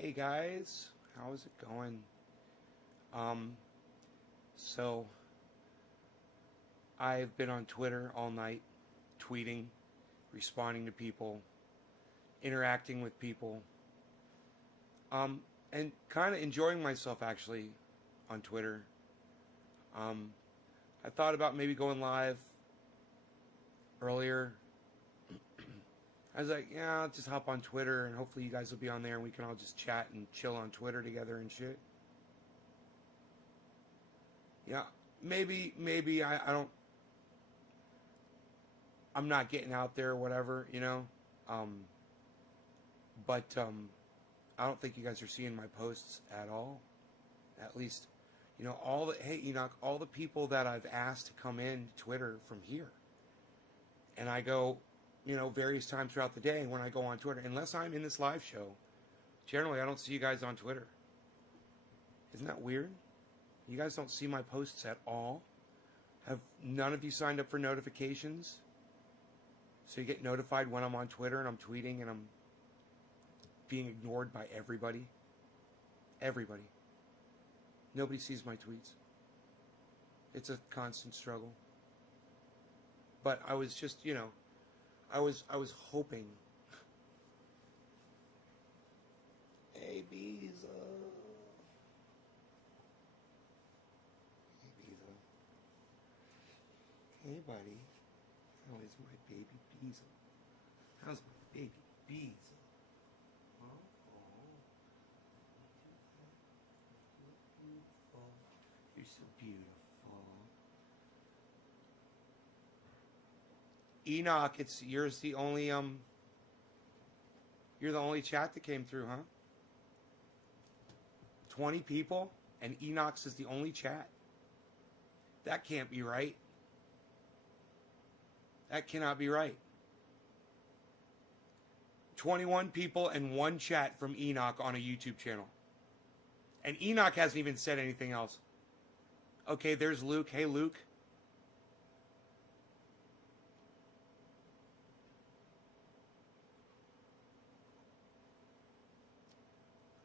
Hey guys, how's it going? Um, so I've been on Twitter all night, tweeting, responding to people, interacting with people, and kind of enjoying myself actually on Twitter. Um, I thought about maybe going live earlier. I was like, yeah, I'll just hop on Twitter and hopefully you guys will be on there and we can all just chat and chill on Twitter together and shit. Yeah, maybe I don't, I'm not getting out there or whatever, you know. Um, but I don't think you guys are seeing my posts at all. At least, you know, hey, Enoch, all the people that I've asked to come in Twitter from here. And I go, you know, various times throughout the day when I go on Twitter, unless I'm in this live show, generally I don't see you guys on Twitter. Isn't that weird? You guys don't see my posts at all? Have none of you signed up for notifications? So you get notified when I'm on Twitter and I'm tweeting and I'm being ignored by everybody? Everybody. Nobody sees my tweets. It's a constant struggle. But I was just, you know, I was hoping. Hey, Beeza. Hey, Beeza. Hey, buddy. How is my baby Beeza? How's my baby Beeza? You're so beautiful. Enoch, you're the only chat that came through, huh? 20 people and Enoch's is the only chat. That can't be right. That cannot be right. 21 people and one chat from Enoch on a YouTube channel. And Enoch hasn't even said anything else. Okay, there's Luke. Hey, Luke.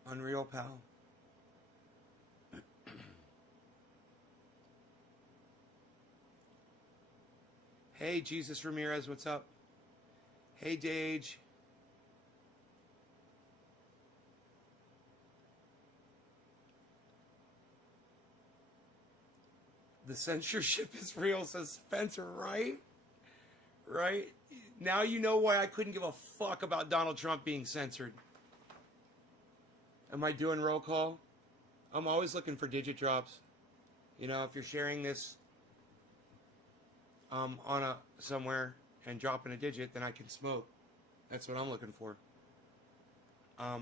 Unreal, pal. Hey, Jesus Ramirez, what's up? Hey, Dage. The censorship is real, says Spencer, right? Right? Now you know why I couldn't give a fuck about Donald Trump being censored. Am I doing roll call? I'm always looking for digit drops. You know, if you're sharing this on somewhere and dropping a digit, then I can smoke. That's what I'm looking for. Let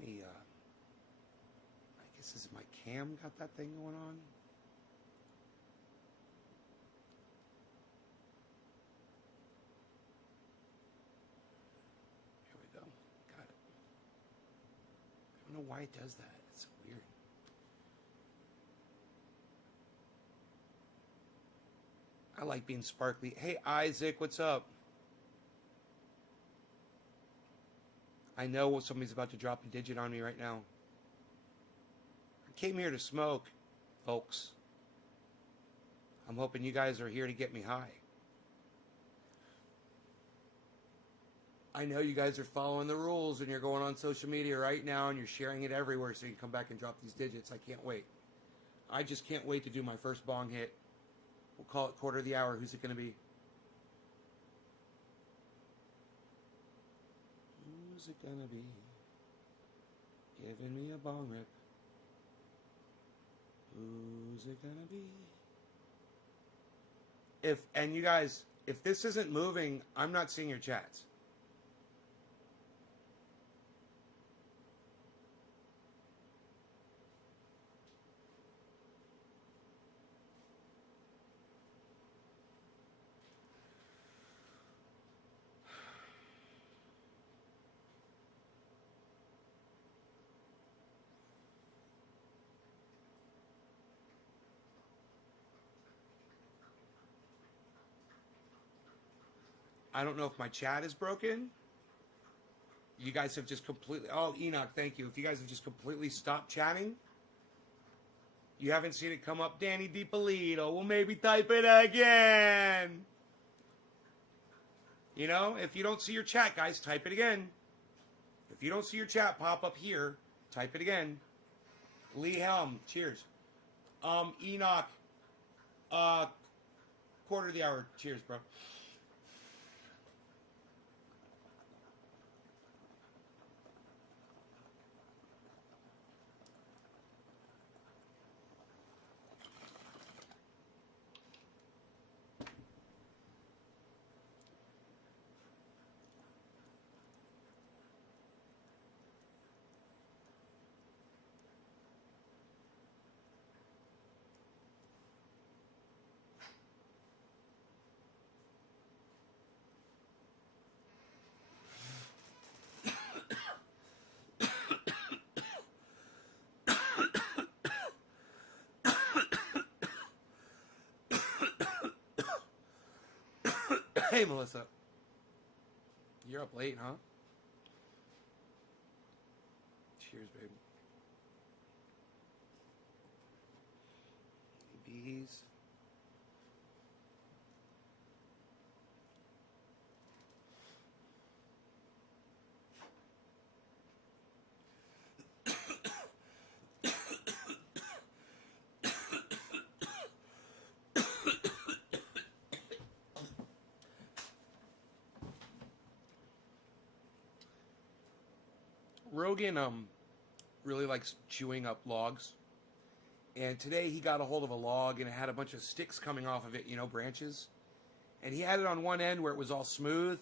me I guess this is my cam got that thing going on. Here we go. Got it. I don't know why it does that. It's so weird. I like being sparkly. Hey, Isaac, what's up? I know somebody's about to drop a digit on me right now. I came here to smoke, folks. I'm hoping you guys are here to get me high. I know you guys are following the rules and you're going on social media right now and you're sharing it everywhere so you can come back and drop these digits. I can't wait. I just can't wait to do my first bong hit. We'll call it quarter of the hour. Who's it going to be? Who's it going to be? Giving me a bong rip. Who's it going to be? And you guys, if this isn't moving, I'm not seeing your chats. I don't know if my chat is broken You guys have just completely... Oh, Enoch, thank you. If you guys have just completely stopped chatting, you haven't seen it come up, Danny DiPolito, well, maybe type it again. You know, if you don't see your chat, guys, type it again. If you don't see your chat pop up here, type it again. Lee Helm, cheers. Enoch, quarter of the hour, cheers, bro. Hey, Melissa. You're up late, huh? Cheers, baby. Bees. Rogan really likes chewing up logs, and today he got a hold of a log and it had a bunch of sticks coming off of it, you know, branches, and he had it on one end where it was all smooth,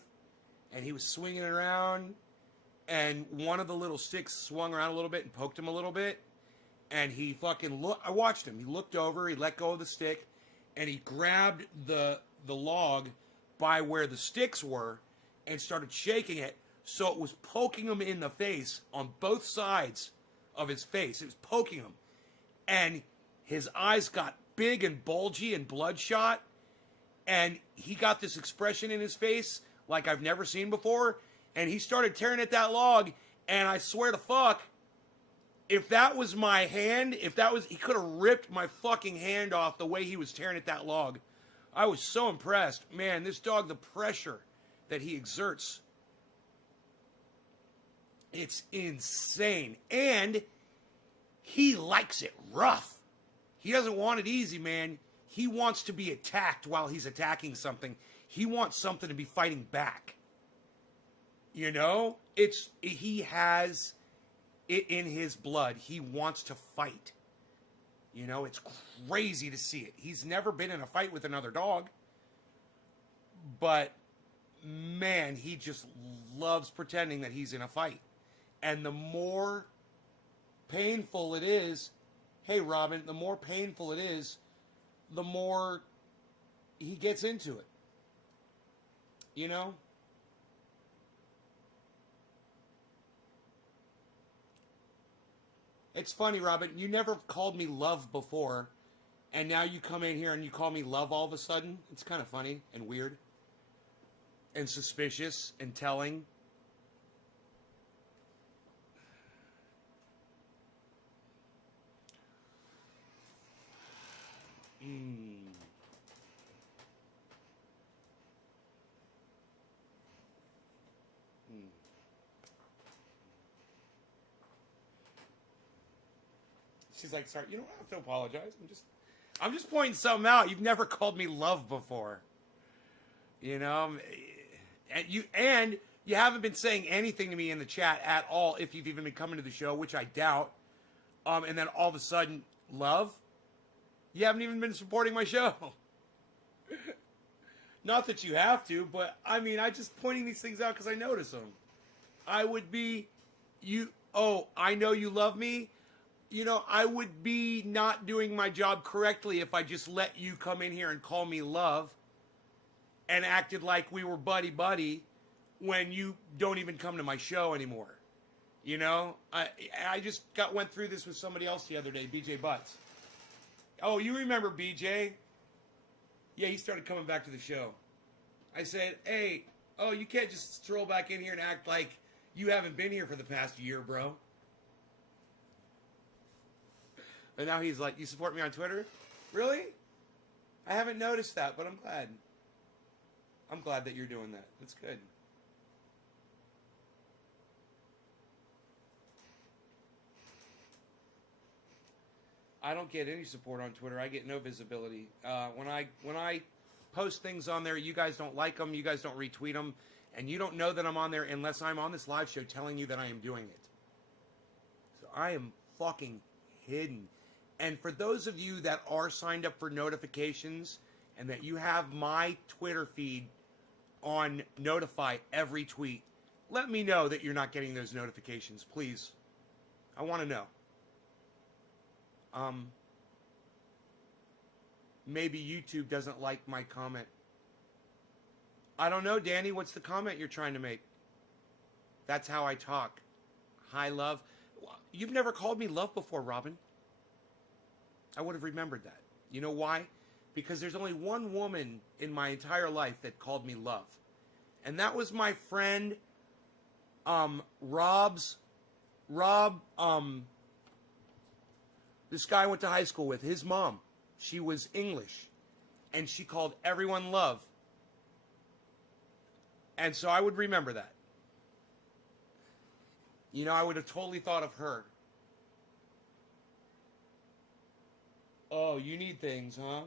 and he was swinging it around, and one of the little sticks swung around a little bit and poked him a little bit, and he fucking I watched him. He looked over, he let go of the stick, and he grabbed the log by where the sticks were and started shaking it. So it was poking him in the face on both sides of his face. It was poking him. And his eyes got big and bulgy and bloodshot. And he got this expression in his face like I've never seen before. And he started tearing at that log. And I swear to fuck, if that was my hand, he could have ripped my fucking hand off the way he was tearing at that log. I was so impressed. Man, this dog, the pressure that he exerts, it's insane. And he likes it rough. He doesn't want it easy, man. He wants to be attacked while he's attacking something. He wants something to be fighting back. You know? He has it in his blood. He wants to fight. You know, it's crazy to see it. He's never been in a fight with another dog. But, man, he just loves pretending that he's in a fight. And the more painful it is, hey, Robin, the more painful it is, the more he gets into it. You know? It's funny, Robin, you never called me love before, and now you come in here and you call me love all of a sudden. It's kind of funny and weird and suspicious and telling. She's like, sorry, you don't have to apologize. I'm just pointing something out. You've never called me love before. You know? And you haven't been saying anything to me in the chat at all if you've even been coming to the show, which I doubt. And then all of a sudden, love? You haven't even been supporting my show. Not that you have to, but I mean, I just pointing these things out because I notice them. I would be, I know you love me. You know, I would be not doing my job correctly if I just let you come in here and call me love and acted like we were buddy-buddy when you don't even come to my show anymore. You know? I just went through this with somebody else the other day, BJ Butts. Oh, you remember BJ? Yeah, he started coming back to the show. I said, hey, you can't just stroll back in here and act like You haven't been here for the past year, bro. And now he's like, you support me on Twitter? Really? I haven't noticed that, but I'm glad. I'm glad that you're doing that. That's good. I don't get any support on Twitter. I get no visibility. When I post things on there, you guys don't like them. You guys don't retweet them. And you don't know that I'm on there unless I'm on this live show telling you that I am doing it. So I am fucking hidden. And for those of you that are signed up for notifications and that you have my Twitter feed on notify every tweet, let me know that you're not getting those notifications, please. I want to know. Maybe YouTube doesn't like my comment. I don't know, Danny. What's the comment you're trying to make? That's how I talk. Hi, love. You've never called me love before, Robin. I would have remembered that. You know why? Because there's only one woman in my entire life that called me love. And that was my friend, Rob, this guy I went to high school with, his mom. She was English. And she called everyone love. And so I would remember that. You know, I would have totally thought of her. Oh, you need things, huh?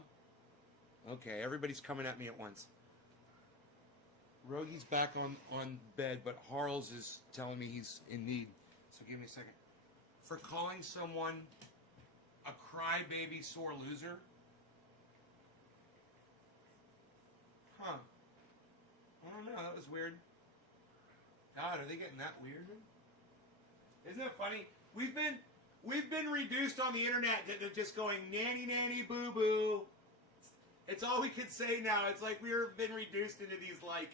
Okay, everybody's coming at me at once. Rogi's back on bed, but Harles is telling me he's in need. So give me a second. For calling someone a crybaby sore loser? Huh. I don't know, that was weird. God, are they getting that weird? Isn't it funny? We've been reduced on the internet to just going nanny nanny boo boo. It's all we could say now. It's like we've been reduced into these like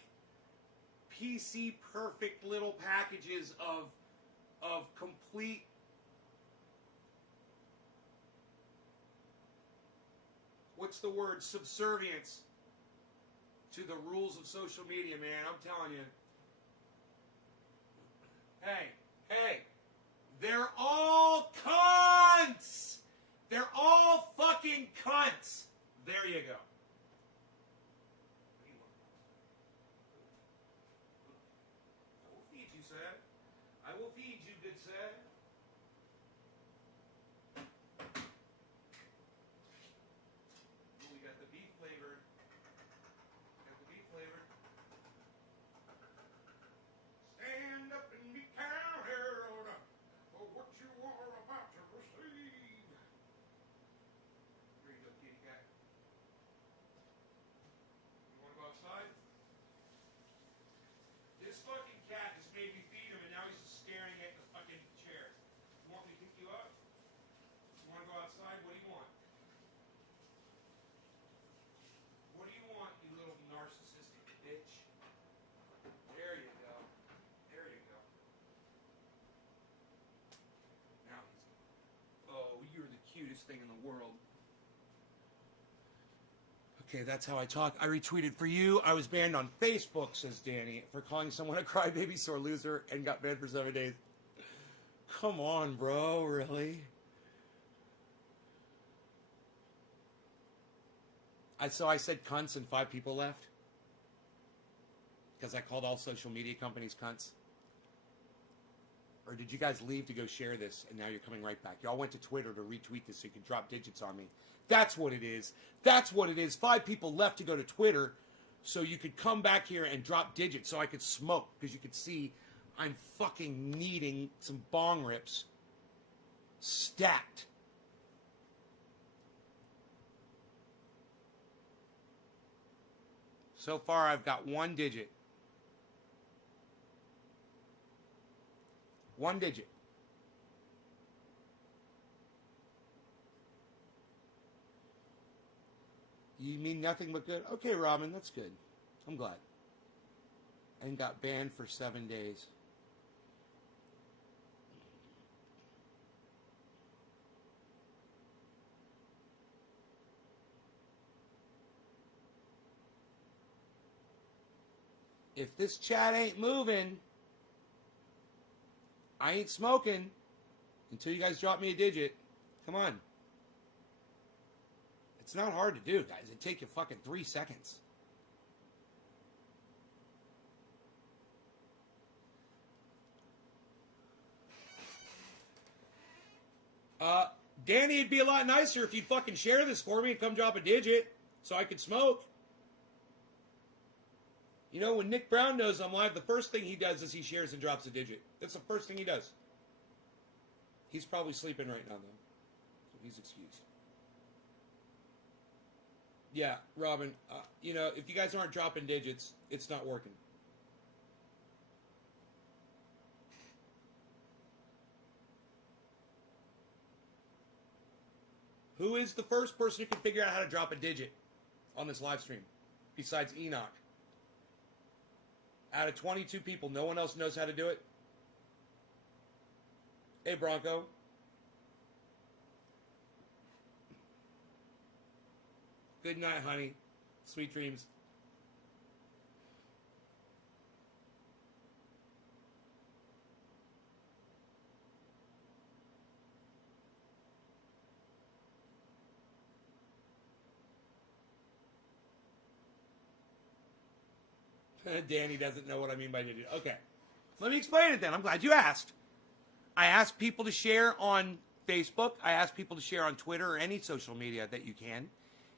PC perfect little packages of complete what's the word? Subservience to the rules of social media, man. I'm telling you. Hey, they're all cunts. They're all fucking cunts. There you go. I will feed you, sir. I will feed you, good sir. We got the beef flavored. Stand up and be counted for what you are about to receive. Here you go, kitty cat. You want to go outside? This fucking cat just made me feed him, and now he's just staring at the fucking chair. You want me to pick you up? You want to go outside? What do you want? What do you want, you little narcissistic bitch? There you go. There you go. Now he's... Oh, you're the cutest thing in the world. Okay, that's how I talk. I retweeted for you. I was banned on Facebook, says Danny, for calling someone a crybaby sore loser and got banned for 7 days. Come on, bro. Really? So I said cunts and 5 people left? Because I called all social media companies cunts? Or did you guys leave to go share this and now you're coming right back? Y'all went to Twitter to retweet this so you could drop digits on me. That's what it is. That's what it is. 5 people left to go to Twitter so you could come back here and drop digits so I could smoke because you could see I'm fucking needing some bong rips stacked. So far, I've got 1 digit. 1 digit. You mean nothing but good? Okay, Robin, that's good. I'm glad. And got banned for 7 days. If this chat ain't moving, I ain't smoking until you guys drop me a digit. Come on. It's not hard to do, guys. It'd take you fucking 3 seconds. Danny, it'd be a lot nicer if you'd fucking share this for me and come drop a digit so I could smoke. You know, when Nick Brown knows I'm live, the first thing he does is he shares and drops a digit. That's the first thing he does. He's probably sleeping right now, though. So he's excused. Yeah, Robin, you know, if you guys aren't dropping digits, it's not working. Who is the first person who can figure out how to drop a digit on this live stream besides Enoch? Out of 22 people, no one else knows how to do it? Hey, Bronco. Good night, honey. Sweet dreams. Danny doesn't know what I mean by digit. Okay. Let me explain it then. I'm glad you asked. I asked people to share on Facebook. I asked people to share on Twitter or any social media that you can.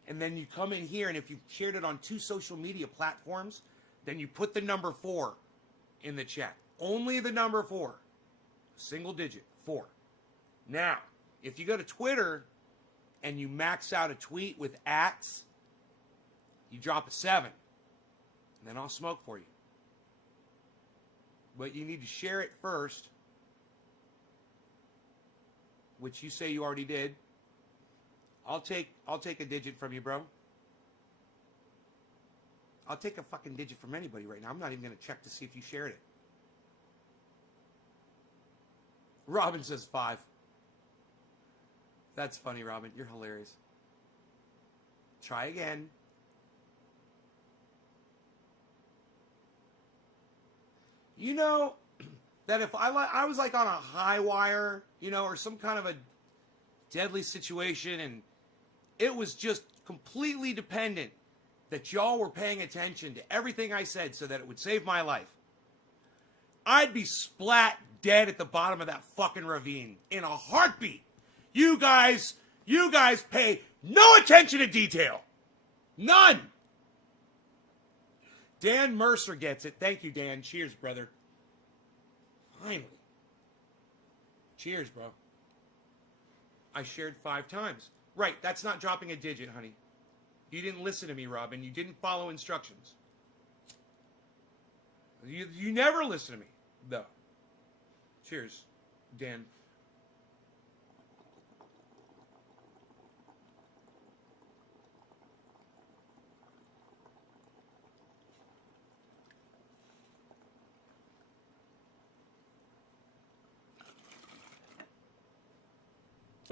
And then you come in here, and if you've shared it on 2 social media platforms, then you put the number 4 in the chat. Only the number 4. Single digit, 4. Now, if you go to Twitter and you max out a tweet with @, you drop a 7. And then I'll smoke for you. But you need to share it first, which you say you already did. I'll take a digit from you, bro. I'll take a fucking digit from anybody right now. I'm not even going to check to see if you shared it. Robin says 5. That's funny, Robin. You're hilarious. Try again. You know that if I was like on a high wire, you know, or some kind of a deadly situation, and it was just completely dependent that y'all were paying attention to everything I said so that it would save my life, I'd be splat dead at the bottom of that fucking ravine in a heartbeat. You guys pay no attention to detail. None. Dan Mercer gets it. Thank you, Dan. Cheers, brother. Finally. Cheers, bro. I shared 5 times. Right, that's not dropping a digit, honey. You didn't listen to me, Robin. You didn't follow instructions. You never listen to me, though. Cheers, Dan.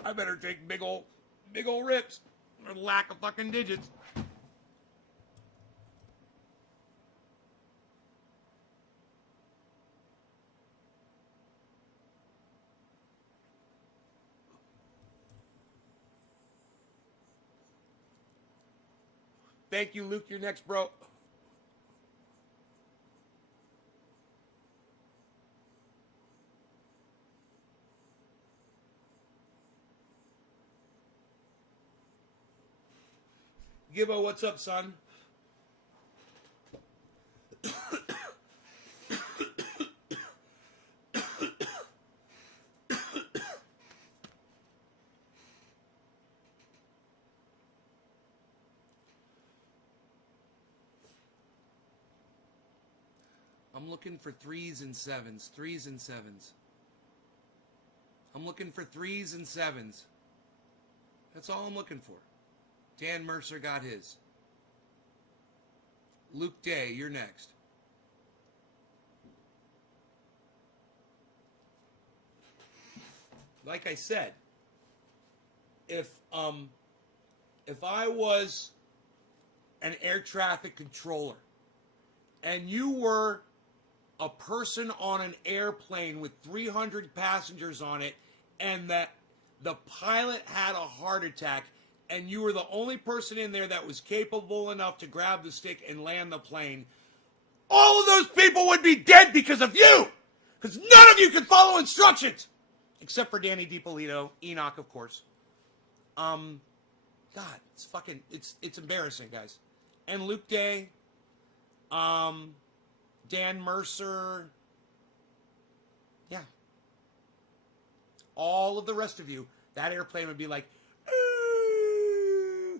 I better take big old rips for lack of fucking digits. Thank you, Luke. You're next, bro. Gibbo, what's up, son? I'm looking for 3s and 7s. 3s and 7s. I'm looking for 3s and 7s. That's all I'm looking for. Dan Mercer got his. Luke Day, you're next. Like I said, if I was an air traffic controller and you were a person on an airplane with 300 passengers on it, and that the pilot had a heart attack, and you were the only person in there that was capable enough to grab the stick and land the plane, all of those people would be dead because of you! Because none of you could follow instructions! Except for Danny DiPolito, Enoch, of course. God, it's fucking, it's embarrassing, guys. And Luke Day, Dan Mercer, yeah. All of the rest of you, that airplane would be like, ooh,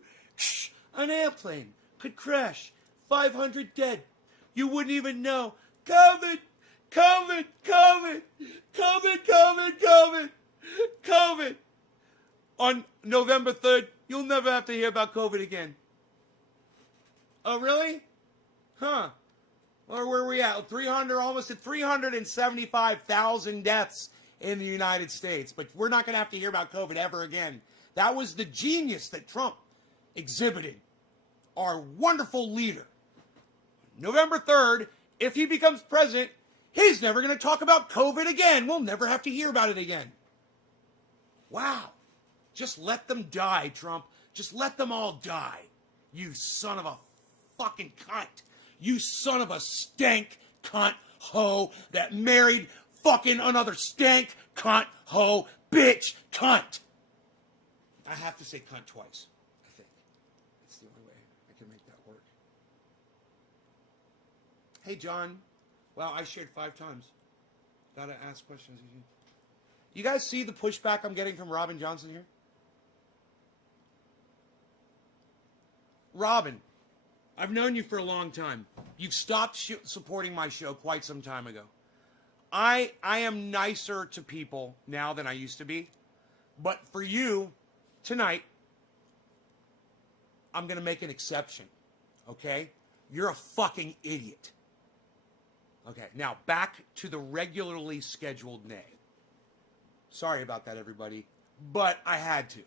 an airplane could crash, 500 dead. You wouldn't even know. COVID, COVID, COVID, COVID, COVID, COVID, COVID. On November 3rd, you'll never have to hear about COVID again. Oh, really? Huh. Or where are we at? 300, almost at 375,000 deaths in the United States. But we're not going to have to hear about COVID ever again. That was the genius that Trump exhibited. Our wonderful leader. November 3rd, if he becomes president, he's never going to talk about COVID again. We'll never have to hear about it again. Wow. Just let them die, Trump. Just let them all die. You son of a fucking cunt. You son of a stank cunt hoe that married fucking another stank cunt hoe bitch cunt. I have to say cunt twice, I think. It's the only way I can make that work. Hey, John. Wow, I shared 5 times. Gotta ask questions. You guys see the pushback I'm getting from Robin Johnson here? Robin, I've known you for a long time. You've stopped supporting my show quite some time ago. I am nicer to people now than I used to be. But for you, tonight, I'm going to make an exception. Okay? You're a fucking idiot. Okay, now back to the regularly scheduled nay. Sorry about that, everybody. But I had to.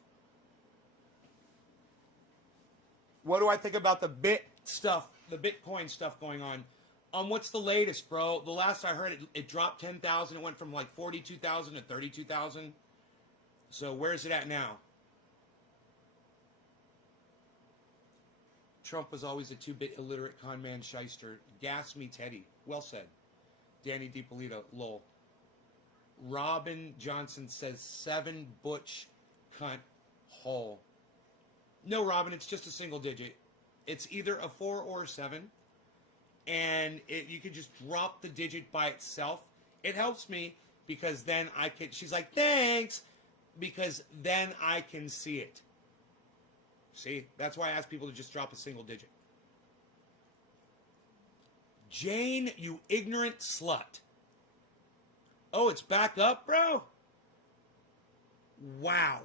What do I think about the Bitcoin stuff going on? What's the latest, bro? The last I heard, it dropped 10,000. It went from like 42,000 to 32,000. So where's it at now? Trump was always a 2-bit illiterate con man shyster. Gas me, Teddy. Well said. Danny DiPolito, lol. Robin Johnson says 7 butch cunt hole. No, Robin, it's just a single digit. It's either a 4 or a 7. And you can just drop the digit by itself. It helps me because then I can... She's like, thanks! Because then I can see it. See? That's why I ask people to just drop a single digit. Jane, you ignorant slut. Oh, it's back up, bro? Wow.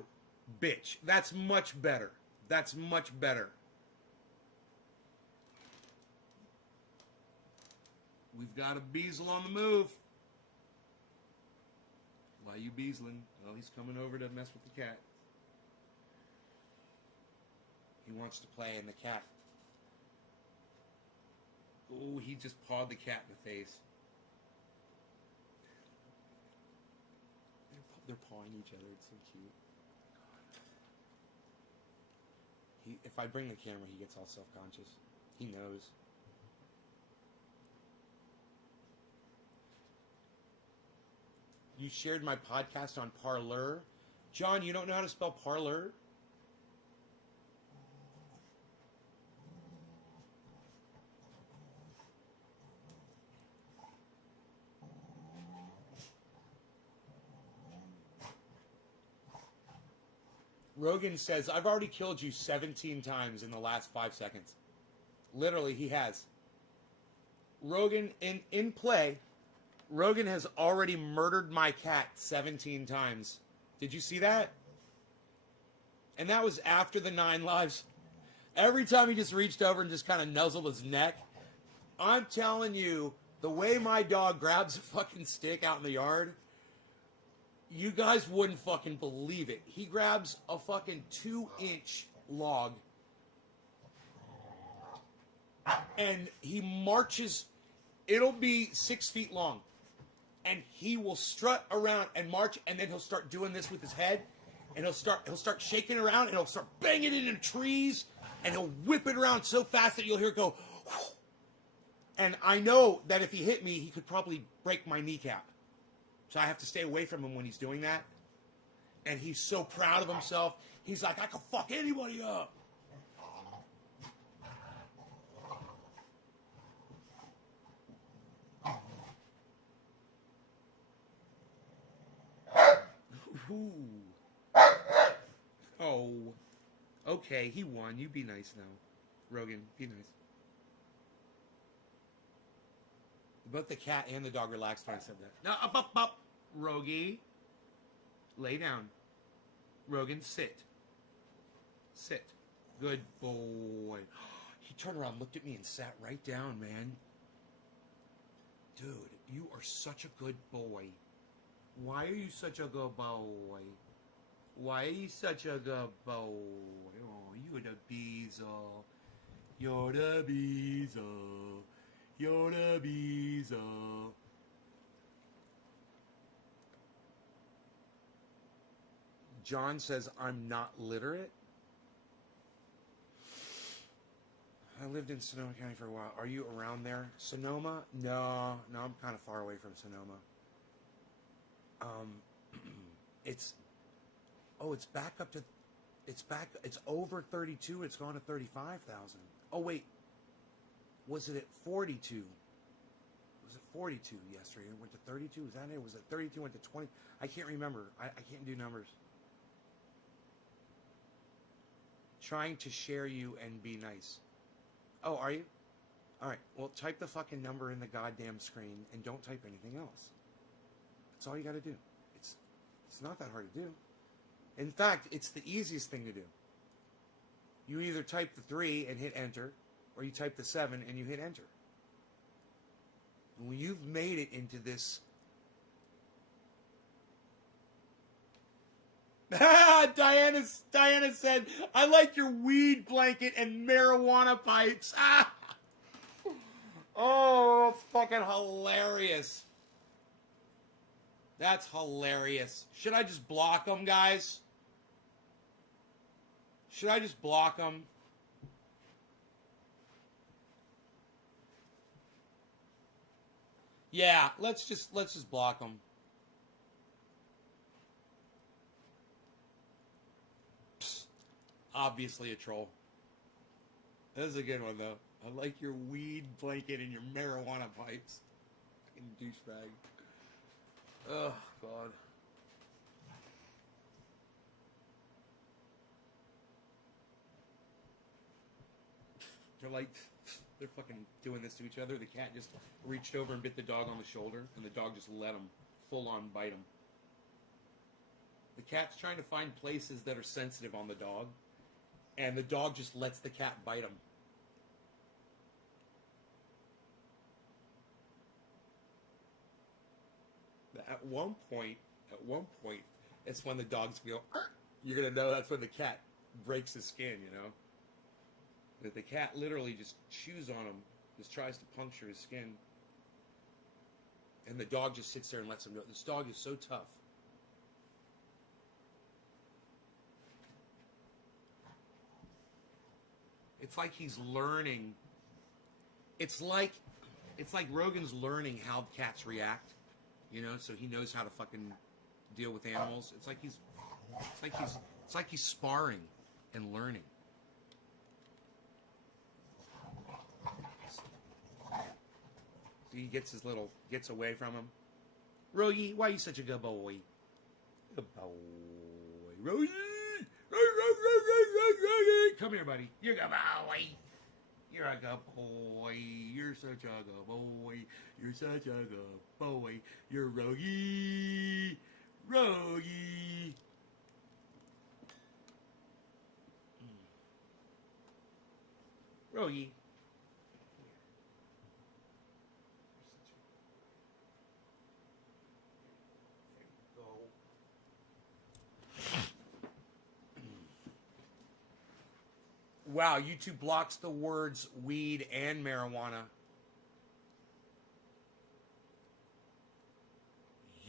Bitch. That's much better. That's much better. We've got a Beazle on the move. Why you beazling? Well, he's coming over to mess with the cat. He wants to play in the cat. Oh, he just pawed the cat in the face. They're pawing each other. It's so cute. If I bring the camera, he gets all self-conscious. He knows. You shared my podcast on Parler. John, you don't know how to spell Parler? Rogan says, I've already killed you 17 times in the last 5 seconds. Literally, he has. Rogan, in play, Rogan has already murdered my cat 17 times. Did you see that? And that was after the 9 lives. Every time he just reached over and just kind of nuzzled his neck. I'm telling you, the way my dog grabs a fucking stick out in the yard, you guys wouldn't fucking believe it. He grabs a fucking 2-inch log and he marches It'll be 6 feet long. And he will strut around and march, and then he'll start doing this with his head, and he'll start shaking around, and he'll start banging it into trees, and he'll whip it around so fast that you'll hear it go, whoosh. And I know that if he hit me, he could probably break my kneecap. So I have to stay away from him when he's doing that. And he's so proud of himself. He's like, I can fuck anybody up. Ooh. Oh. Okay, he won. You be nice now. Rogan, be nice. Both the cat and the dog relaxed when I said that. Now, up. Rogie. Lay down. Rogan, sit. Sit. Good boy. He turned around, looked at me, and sat right down, man. Dude, you are such a good boy. Why are you such a good boy? Why are you such a good boy? Oh, you're the beezel. You're the beezel. You're the beezel. John says, I'm not literate. I lived in Sonoma County for a while. Are you around there? Sonoma? No, I'm kind of far away from Sonoma. It's back up to, it's over 32. It's gone to 35,000. Oh, wait. Was it at 42? Was it 42 yesterday? It went to 32? Was that it? Was it 32? Went to 20? I can't remember. I can't do numbers. Trying to share you and be nice. Oh, are you? All right. Well, type the fucking number in the goddamn screen and don't type anything else. That's all you got to do. It's not that hard to do. In fact, it's the easiest thing to do. You either type the 3 and hit enter, or you type the 7 and you hit enter. And when you've made it into this... Diana said, I like your weed blanket and marijuana pipes. Oh, it's fucking hilarious. That's hilarious. Should I just block them, guys? Should I just block them? Yeah, let's just block them. Psst, obviously a troll. That is a good one, though. I like your weed blanket and your marijuana pipes. Fucking douchebag. Oh, God. They're fucking doing this to each other. The cat just reached over and bit the dog on the shoulder, and the dog just let him full on bite him. The cat's trying to find places that are sensitive on the dog, and the dog just lets the cat bite him. At one point, it's when the dog's go, you're going to know that's when the cat breaks his skin, you know? That the cat literally just chews on him, just tries to puncture his skin. And the dog just sits there and lets him know. This dog is so tough. It's like he's learning. It's like Rogan's learning how cats react. You know, so he knows how to fucking deal with animals. It's like he's sparring and learning. So he gets away from him. Rogie, why are you such a good boy? Good boy, Rogie. Come here, buddy. You're a good boy. You're a good boy. You're such a good boy. You're such a good boy. You're Rogie. Rogie. Rogie. Wow, YouTube blocks the words weed and marijuana.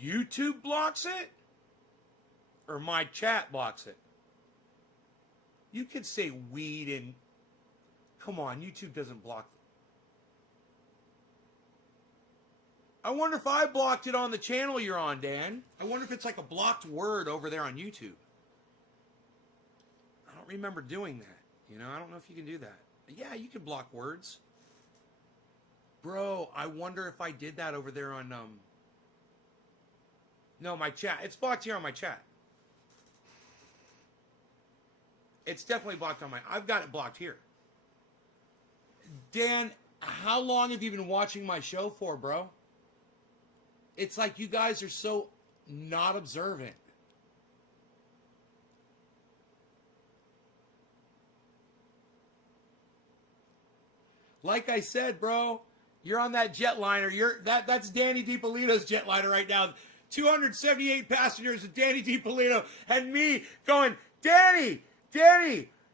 YouTube blocks it? Or my chat blocks it? You could say weed and... Come on, YouTube doesn't block... I wonder if I blocked it on the channel you're on, Dan. I wonder if it's like a blocked word over there on YouTube. I don't remember doing that. You know, I don't know if you can do that. Yeah, you can block words. Bro, I wonder if I did that over there on... No, my chat. It's blocked here on my chat. It's definitely blocked on my... I've got it blocked here. Dan, how long have you been watching my show for, bro? It's like you guys are so not observant. Like I said, bro, you're on that jetliner. That's Danny DiPolito's jetliner right now. 278 passengers with Danny DiPolito and me going, Danny,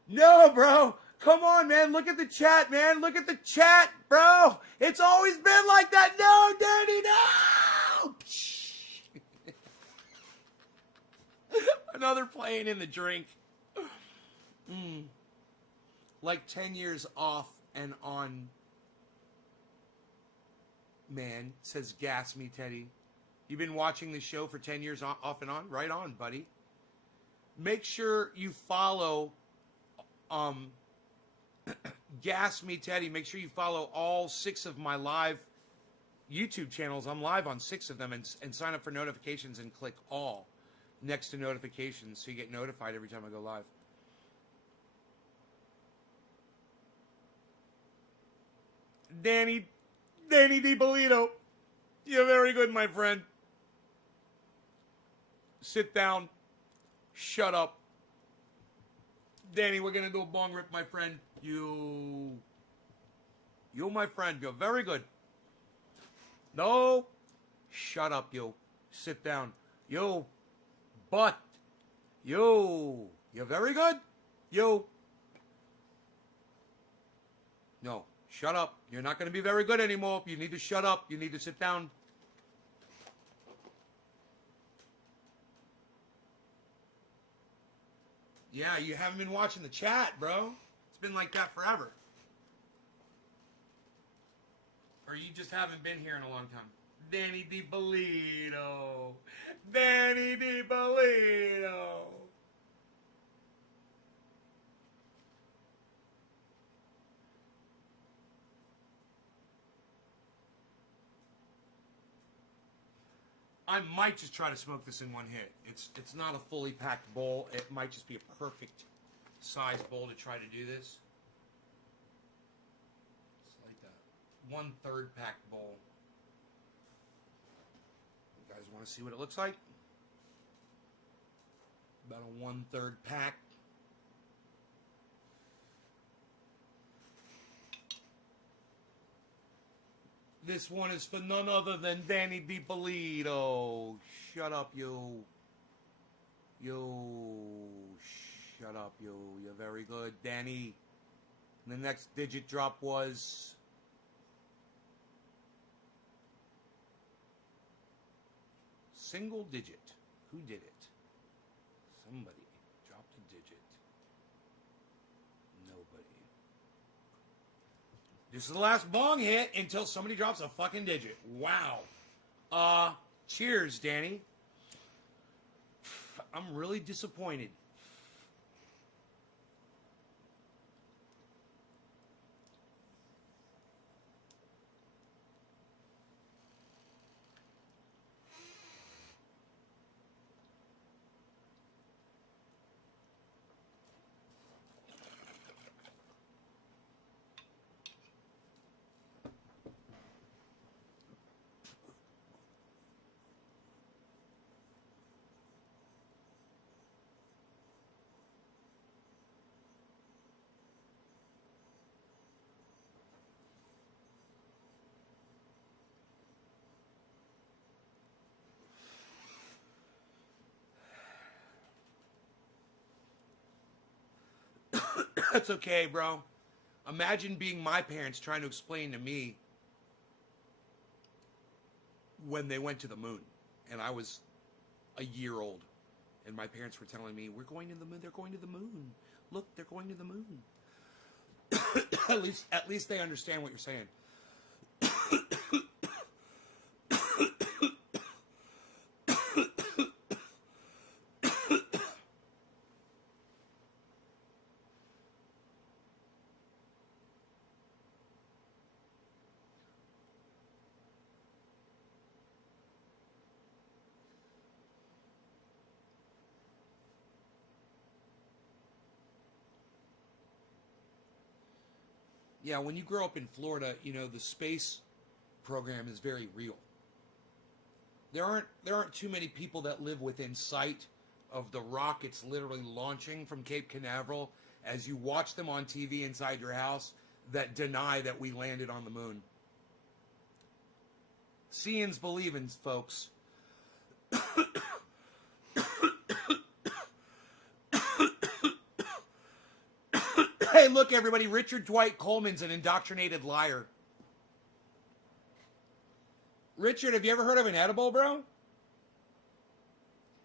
no, bro. Come on, man. Look at the chat, man. Look at the chat, bro. It's always been like that. No, Danny, no. Another plane in the drink. Like 10 years off and on. Man, says Gas Me Teddy. You've been watching the show for 10 years off and on? Right on, buddy. Make sure you follow Gas Me Teddy. Make sure you follow all 6 of my live YouTube channels. I'm live on 6 of them, and sign up for notifications and click all next to notifications so you get notified every time I go live. Danny DiPolito, you're very good, my friend. Sit down. Shut up. Danny, we're going to do a bong rip, my friend. You, my friend, you're very good. No. Shut up, you. Sit down. You. But. You're very good. You. No. Shut up. You're not going to be very good anymore. You need to shut up. You need to sit down. Yeah, you haven't been watching the chat, bro. It's been like that forever. Or you just haven't been here in a long time. Danny DiPolito. Danny DiPolito. I might just try to smoke this in one hit. It's not a fully packed bowl. It might just be a perfect size bowl to try to do this. It's like a 1/3 packed bowl. You guys want to see what it looks like? About a 1/3 pack. This one is for none other than Danny DiPolito. Shut up, you. Shut up, you. You're very good, Danny. And the next digit drop was... single digit. Who did it? Somebody dropped a digit. Nobody. This is the last bong hit until somebody drops a fucking digit. Wow. Cheers, Danny. I'm really disappointed. That's okay, bro. Imagine being my parents trying to explain to me when they went to the moon and I was a year old, and my parents were telling me, "We're going to the moon. They're going to the moon. Look, they're going to the moon." at least they understand what you're saying. Yeah, when you grow up in Florida, you know, the space program is very real. There aren't too many people that live within sight of the rockets literally launching from Cape Canaveral as you watch them on TV inside your house that deny that we landed on the moon. Seeing's believing, folks. Hey, look, everybody, Richard Dwight Coleman's an indoctrinated liar. Richard, have you ever heard of an edible, bro?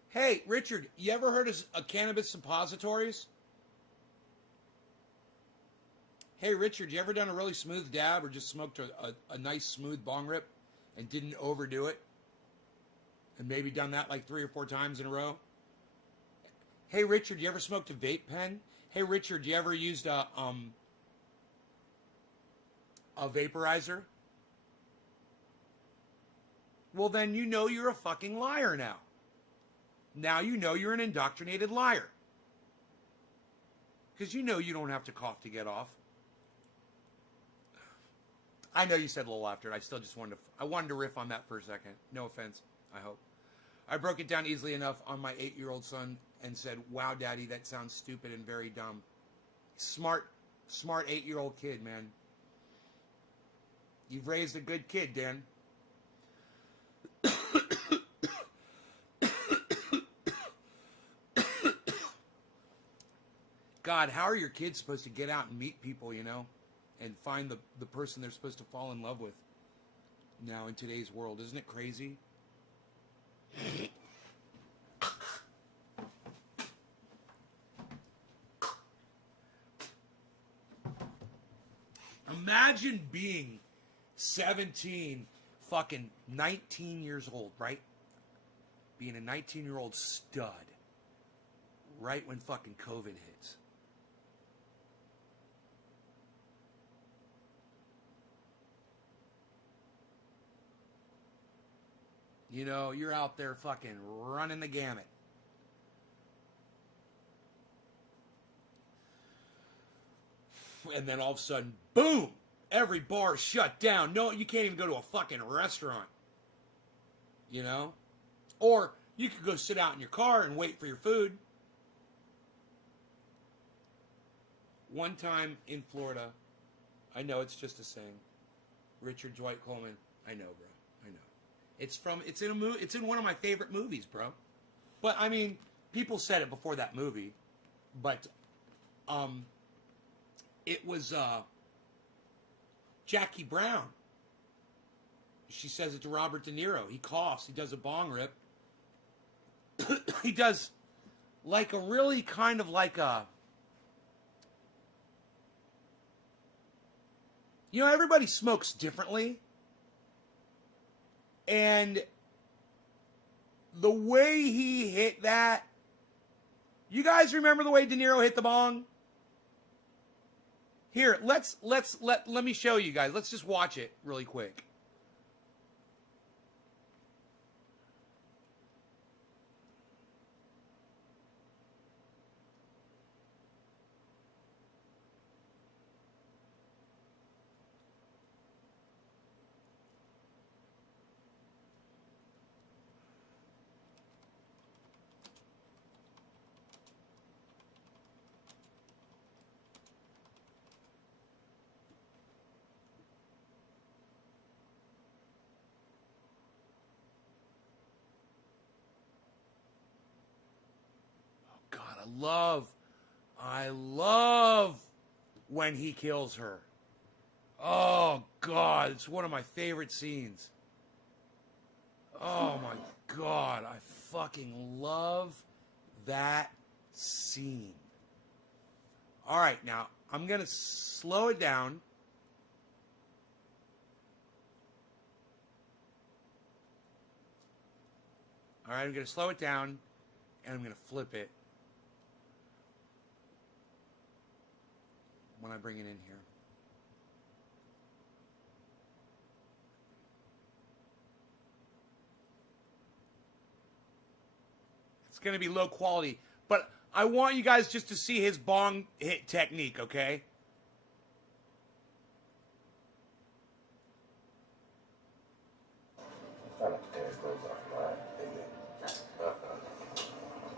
Hey, Richard, you ever heard of cannabis suppositories? Hey, Richard, you ever done a really smooth dab or just smoked a nice smooth bong rip and didn't overdo it? And maybe done that like 3 or 4 times in a row? Hey, Richard, you ever smoked a vape pen? Hey, Richard, you ever used a vaporizer? Well, then you know you're a fucking liar now. Now you know you're an indoctrinated liar. Because you know you don't have to cough to get off. I know you said a little after it. I still just wanted to riff on that for a second. No offense, I hope. I broke it down easily enough on my 8-year-old son and said, "Wow, Daddy, that sounds stupid and very dumb." Smart 8-year-old kid, man. You've raised a good kid, Dan. God, how are your kids supposed to get out and meet people, you know, and find the person they're supposed to fall in love with now in today's world? Isn't it crazy? Imagine being 17, fucking 19 years old, right? Being a 19-year-old stud right when fucking COVID hits. You know, you're out there fucking running the gamut. And then all of a sudden, boom! Every bar is shut down. No, you can't even go to a fucking restaurant. You know? Or you could go sit out in your car and wait for your food. One time in Florida, I know it's just a saying. Richard Dwight Coleman, I know, bro. I know. It's in a movie. It's in one of my favorite movies, bro. But I mean, people said it before that movie. But it was Jackie Brown. She says it to Robert De Niro. He coughs. He does a bong rip. He does like a really kind of like a... You know, everybody smokes differently. And the way he hit that... You guys remember the way De Niro hit the bong? Here, let me show you guys. Let's just watch it really quick. God, I love when he kills her. Oh, God, it's one of my favorite scenes. Oh, my God, I fucking love that scene. All right, now I'm going to slow it down. All right, I'm going to slow it down, and I'm going to flip it when I bring it in here. It's going to be low quality, but I want you guys just to see his bong hit technique, okay?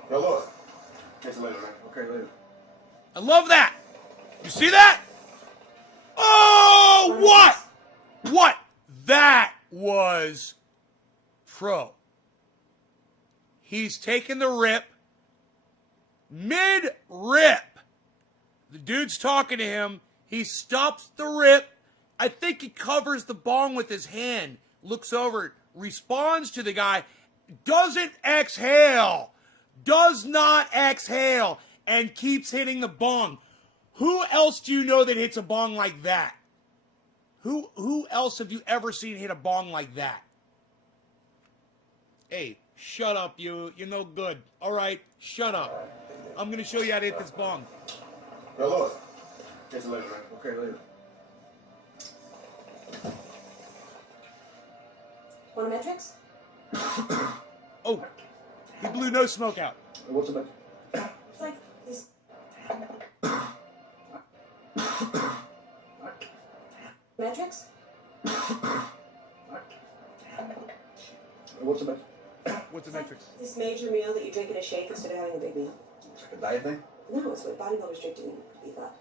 Yo, look. Catch you later, man. Okay, later. I love that. You see that? Oh, what? What? That was pro. He's taking the rip. Mid-rip. The dude's talking to him. He stops the rip. I think he covers the bong with his hand. Looks over, responds to the guy. Doesn't exhale. Does not exhale. And keeps hitting the bong. Who else do you know that hits a bong like that? Who else have you ever seen hit a bong like that? Hey, shut up, you. You're no good. All right, shut up. I'm going to show you how to hit this bong. Yo, look. Catch you later, man. Okay, later. Want a Matrix? Oh, he blew no smoke out. What's the matter? It's like this. Matrix? What's the matter? What's the Matrix? This major meal that you drink in a shake instead of having a big meal. It's like a diet thing? No, it's what bodybuilders drink to beef up.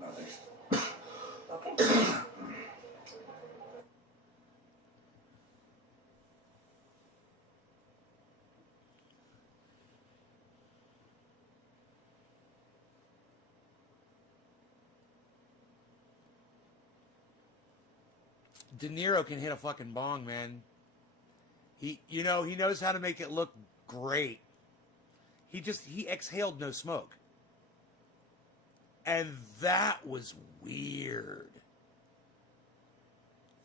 No, thanks. Okay. De Niro can hit a fucking bong, man. He knows how to make it look great. He exhaled no smoke. And that was weird.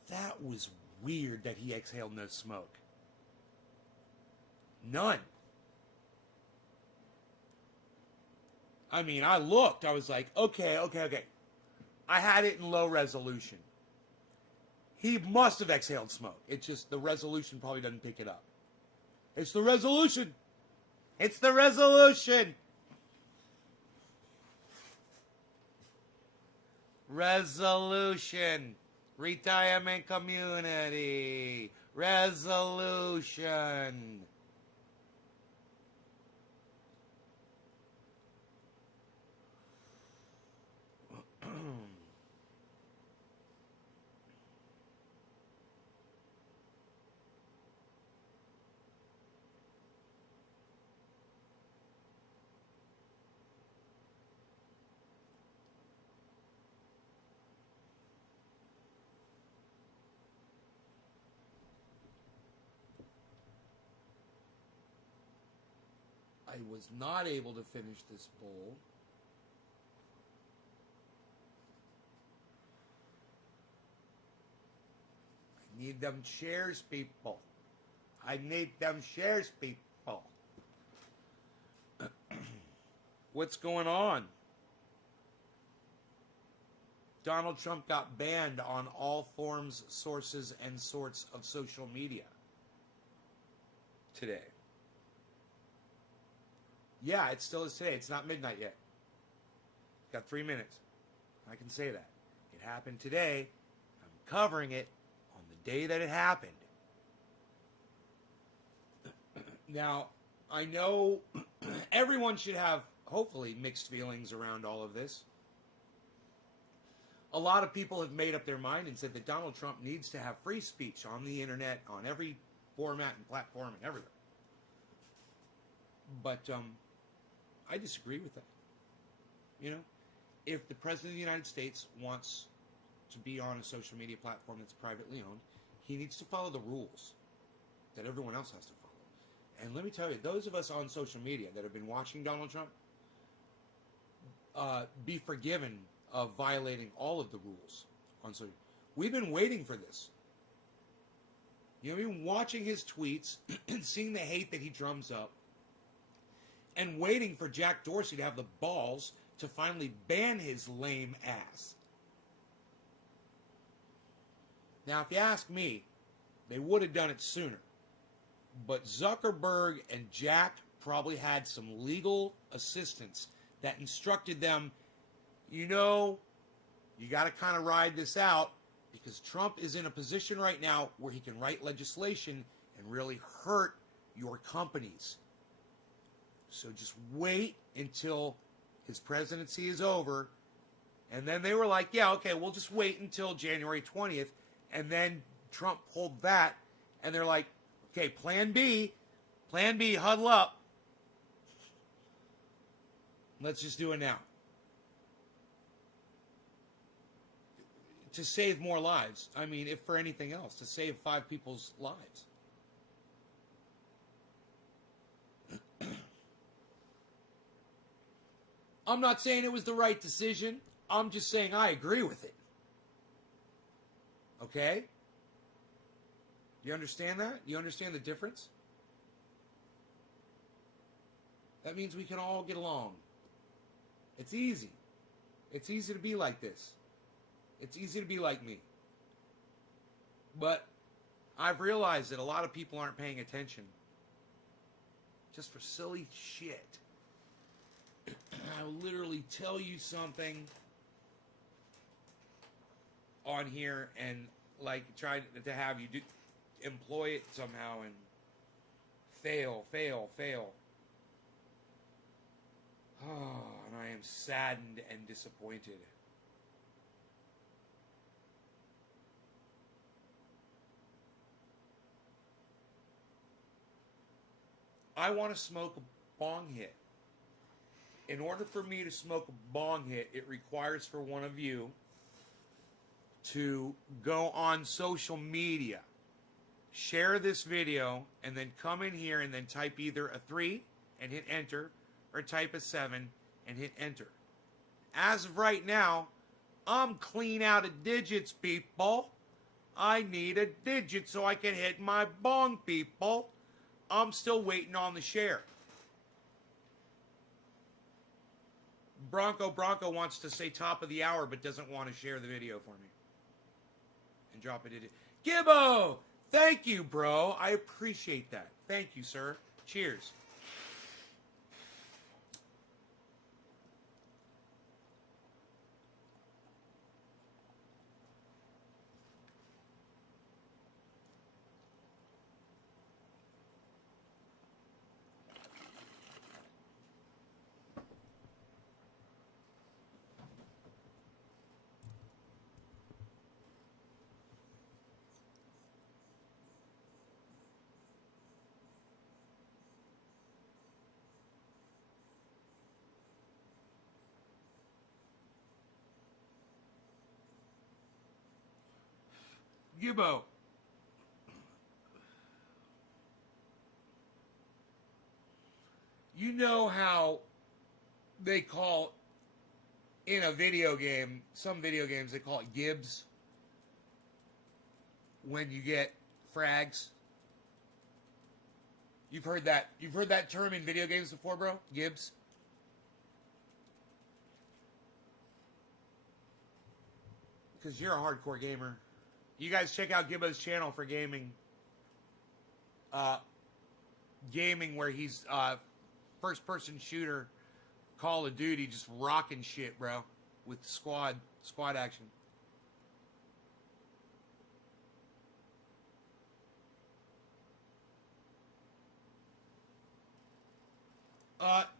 That was weird that he exhaled no smoke. None. I mean, I looked. I was like, okay. I had it in low resolution. He must have exhaled smoke. It's just the resolution probably doesn't pick it up. It's the resolution. It's the resolution. Resolution. Retirement community. Resolution. I was not able to finish this bowl. I need them shares, people. I need them shares, people. What's going on? Donald Trump got banned on all forms, sources, and sorts of social media today. Yeah, it still is today. It's not midnight yet. Got 3 minutes. I can say that. It happened today. I'm covering it on the day that it happened. Now, I know everyone should have, hopefully, mixed feelings around all of this. A lot of people have made up their mind and said that Donald Trump needs to have free speech on the internet, on every format and platform and everywhere. But I disagree with that. You know, if the President of the United States wants to be on a social media platform that's privately owned, he needs to follow the rules. that everyone else has to follow. And let me tell you, those of us on social media that have been watching Donald Trump, be forgiven of violating all of the rules on social. We've been waiting for this. You know, we've been watching his tweets and seeing the hate that he drums up, and waiting for Jack Dorsey to have the balls to finally ban his lame ass. Now, if you ask me, they would have done it sooner. But Zuckerberg and Jack probably had some legal assistance that instructed them, you know, you got to kind of ride this out, because Trump is in a position right now where he can write legislation and really hurt your companies. So just wait until his presidency is over. And then they were like, yeah, okay, we'll just wait until January 20th. And then Trump pulled that. And they're like, okay, plan B, huddle up. Let's just do it now. To save more lives. I mean, if for anything else, to save 5 people's lives. I'm not saying it was the right decision. I'm just saying I agree with it. Okay? You understand that? You understand the difference? That means we can all get along. It's easy. It's easy to be like this. It's easy to be like me. But I've realized that a lot of people aren't paying attention. Just for silly shit. I'll literally tell you something on here and like try to have you employ it somehow and fail. Oh, and I am saddened and disappointed. I want to smoke a bong hit. In order for me to smoke a bong hit, it requires for one of you to go on social media, share this video, and then come in here and then type either a 3 and hit enter, or type a 7 and hit enter. As of right now, I'm clean out of digits, people. I need a digit so I can hit my bong, people. I'm still waiting on the share. Bronco wants to say top of the hour, but doesn't want to share the video for me. And drop it in. Gibbo! Thank you, bro. I appreciate that. Thank you, sir. Cheers. Gibbo. You know how they call in a video game, some video games they call it gibs when you get frags? You've heard that term in video games before, bro? Gibs? Because you're a hardcore gamer. You guys check out Gibbo's channel for gaming. Gaming where he's first-person shooter, Call of Duty, just rocking shit, bro, with squad action.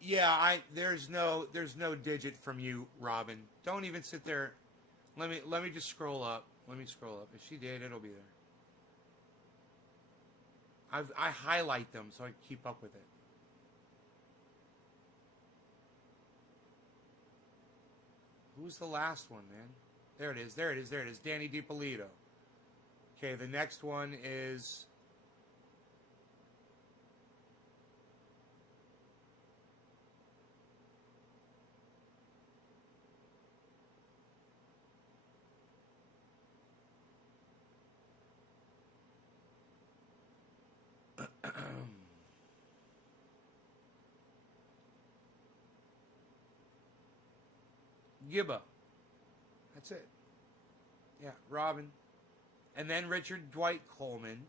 Yeah, there's no digit from you, Robin. Don't even sit there. Let me just scroll up. Let me scroll up. If she did, it'll be there. I highlight them so I can keep up with it. Who's the last one, man? There it is. Danny DiPolito. Okay, the next one is Gibbo. That's it. Yeah, Robin. And then Richard Dwight Coleman.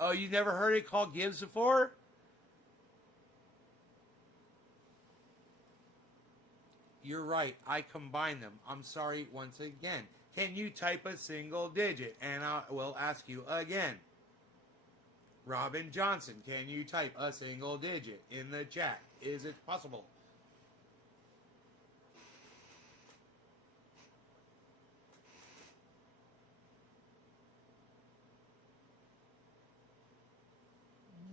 Oh, you never heard it called Gibbs before? You're right. I combine them. I'm sorry once again. Can you type a single digit? And I will ask you again. Robin Johnson, can you type a single digit in the chat? Is it possible?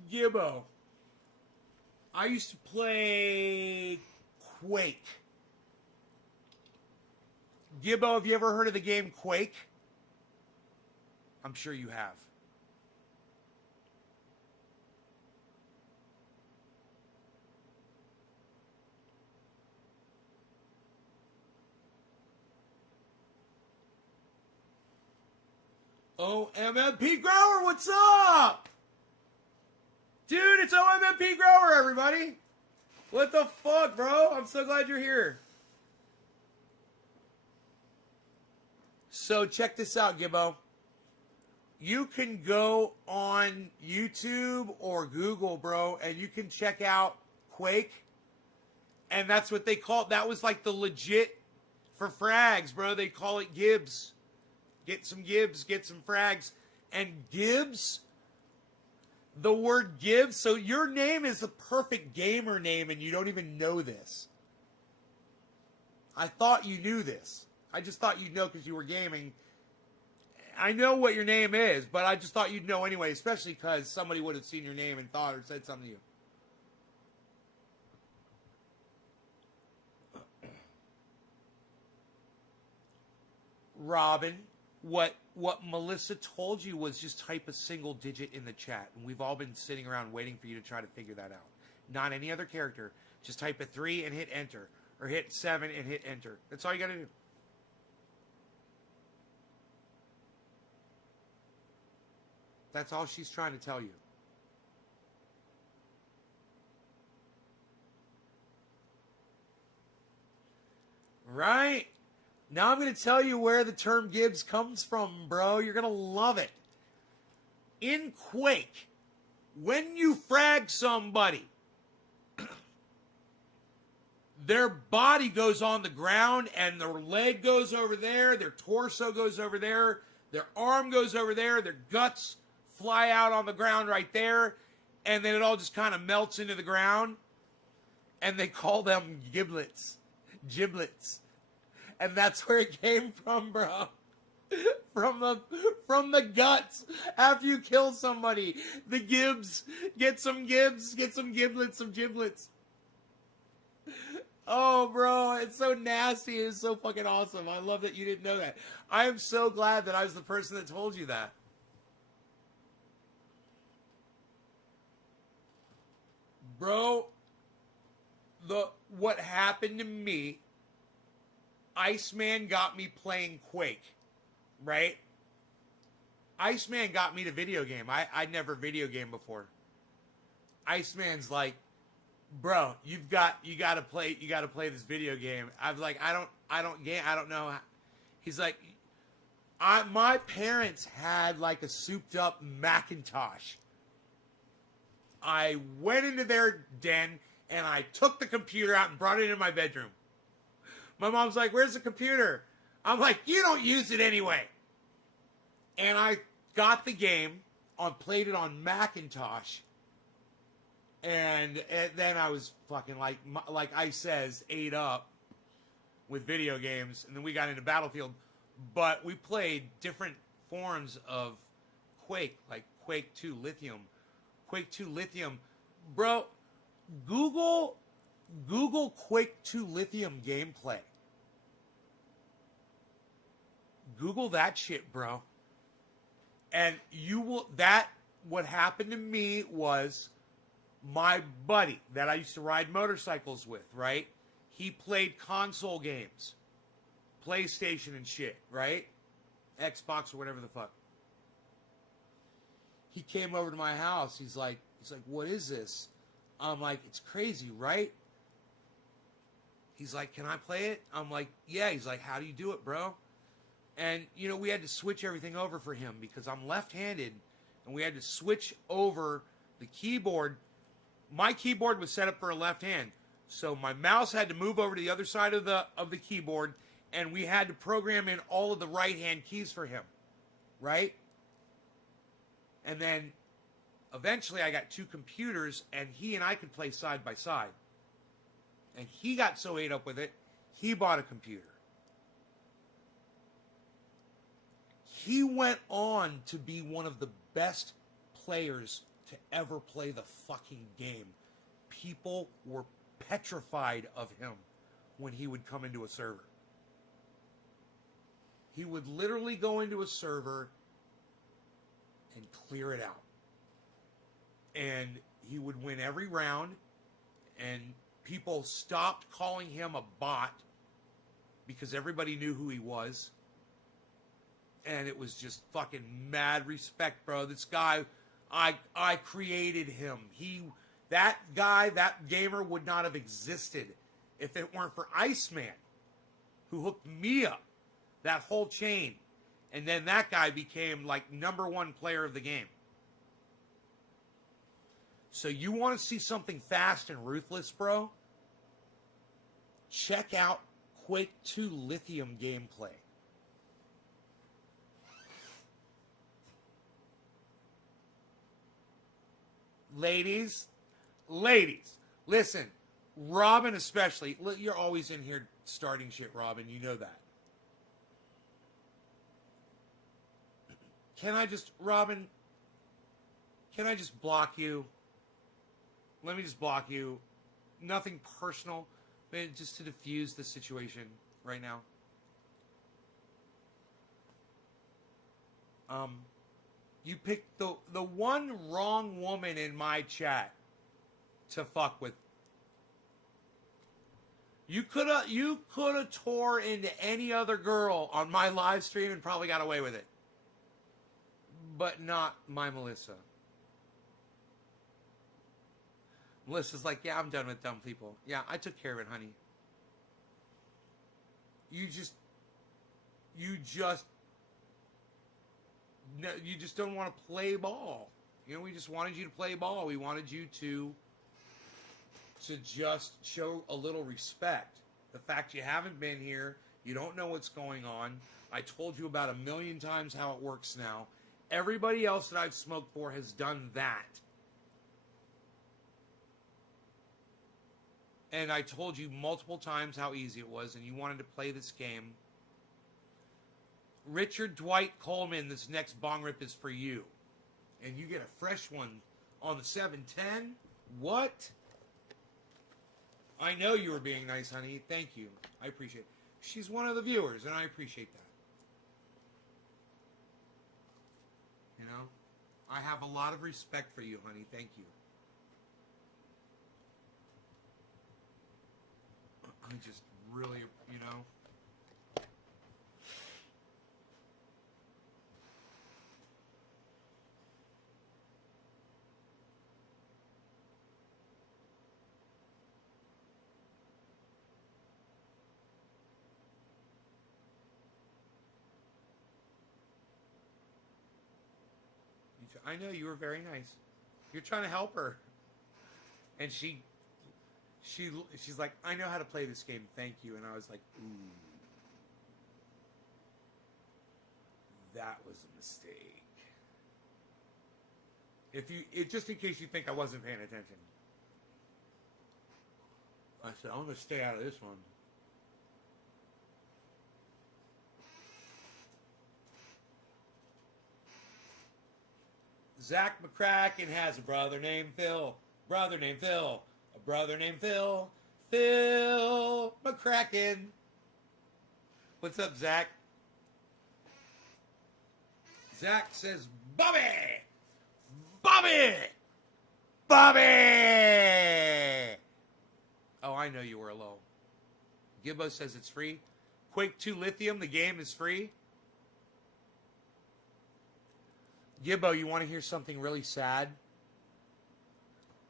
Gibbo. I used to play Quake. Gibbo, have you ever heard of the game Quake? I'm sure you have. OMMP Grower, what's up? Dude, it's OMMP Grower, everybody. What the fuck, bro? I'm so glad you're here. So check this out, Gibbo. You can go on YouTube or Google, bro, and you can check out Quake. And that's what they call it. That was like the legit for frags, bro. They call it Gibbs. Get some Gibbs, get some frags. And Gibbs, the word Gibbs, so your name is a perfect gamer name and you don't even know this. I thought you knew this. I just thought you'd know because you were gaming. I know what your name is, but I just thought you'd know anyway, especially because somebody would have seen your name and thought or said something to you. Robin, what Melissa told you was just type a single digit in the chat. And we've all been sitting around waiting for you to try to figure that out. Not any other character. Just type a 3 and hit enter. Or hit 7 and hit enter. That's all you got to do. That's all she's trying to tell you. Right? Now I'm going to tell you where the term Gibbs comes from, bro. You're going to love it. In Quake, when you frag somebody, their body goes on the ground and their leg goes over there, their torso goes over there, their arm goes over there, their guts fly out on the ground right there, and then it all just kind of melts into the ground, and they call them giblets. Giblets. And that's where it came from, bro. From the guts after you kill somebody. The Gibbs. Get some Gibbs. Get some giblets, some giblets. Oh, bro, it's so nasty. It's so fucking awesome. I love that you didn't know that. I am so glad that I was the person that told you that. Bro, what happened to me, Iceman got me playing Quake, right? Iceman got me to video game. I'd never video game before. Iceman's like, bro, you got to play this video game. I was like, I don't know. He's like, my parents had like a souped up Macintosh. I went into their den and I took the computer out and brought it into my bedroom. My mom's like, where's the computer? I'm like, you don't use it anyway. And I got the game, played it on Macintosh. And then I was fucking like Ice says, ate up with video games. And then we got into Battlefield. But we played different forms of Quake, like Quake 2 Lithium. Quake 2 Lithium. Bro, Google Quake 2 Lithium gameplay. Google that shit, bro. And what happened to me was my buddy that I used to ride motorcycles with, right? He played console games. PlayStation and shit, right? Xbox or whatever the fuck. He came over to my house. He's like, what is this? I'm like, it's crazy, right? He's like, can I play it? I'm like, yeah. He's like, how do you do it, bro? And, you know, we had to switch everything over for him because I'm left-handed, and we had to switch over the keyboard. My keyboard was set up for a left hand, so my mouse had to move over to the other side of the keyboard, and we had to program in all of the right-hand keys for him, right? And then eventually I got two computers, and he and I could play side by side. And he got so ate up with it, he bought a computer. He went on to be one of the best players to ever play the fucking game. People were petrified of him when he would come into a server. He would literally go into a server and clear it out. And he would win every round, and people stopped calling him a bot because everybody knew who he was. And it was just fucking mad respect, bro. This guy, I created him. That guy, that gamer would not have existed if it weren't for Iceman, who hooked me up, that whole chain. And then that guy became like #1 player of the game. So you want to see something fast and ruthless, bro? Check out Quake 2 Lithium gameplay. Ladies, listen, Robin especially, you're always in here starting shit, Robin, you know that. Robin, can I just block you? Let me just block you. Nothing personal, but just to diffuse the situation right now. You picked the one wrong woman in my chat to fuck with. You could have tore into any other girl on my live stream and probably got away with it. But not my Melissa. Melissa's like, yeah, I'm done with dumb people. Yeah, I took care of it, honey. You just don't want to play ball. You know, we just wanted you to play ball. We wanted you to just show a little respect. The fact you haven't been here, you don't know what's going on. I told you about 1,000,000 times how it works now. Everybody else that I've smoked for has done that. And I told you multiple times how easy it was, and you wanted to play this game. Richard Dwight Coleman, this next bong rip is for you. And you get a fresh one on the 710. What? I know you were being nice, honey. Thank you. I appreciate it. She's one of the viewers, and I appreciate that. You know? I have a lot of respect for you, honey. Thank you. I just really, you know... I know you were very nice. You're trying to help her. And she's like, I know how to play this game, thank you. And I was like, ooh. That was a mistake. Just in case you think I wasn't paying attention. I said, I'm going to stay out of this one. Zach McCracken has a brother named Phil. Brother named Phil. A brother named Phil. Phil McCracken. What's up, Zach? Zach says, Bobby! Bobby! Bobby! Oh, I know you were low. Gibbo says it's free. Quake 2 Lithium, the game is free. Gibbo, you want to hear something really sad?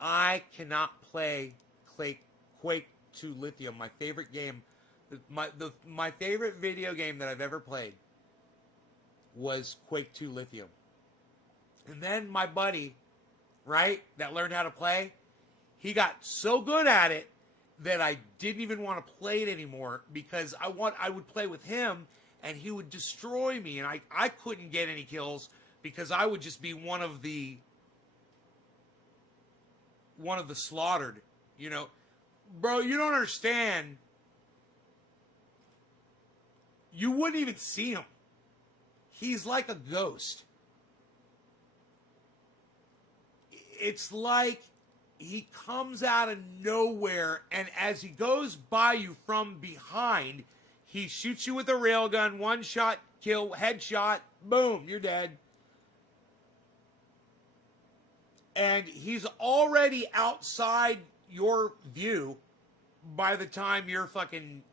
I cannot play Quake 2 Lithium, my favorite game, my favorite video game that I've ever played was Quake 2 Lithium. And then my buddy, right, that learned how to play, he got so good at it that I didn't even want to play it anymore because I would play with him and he would destroy me, and I couldn't get any kills because I would just be one of the slaughtered, you know. Bro, you don't understand. You wouldn't even see him. He's like a ghost. It's like he comes out of nowhere, and as he goes by you from behind, he shoots you with a railgun, one shot, kill, headshot, boom, you're dead. And he's already outside your view by the time you're fucking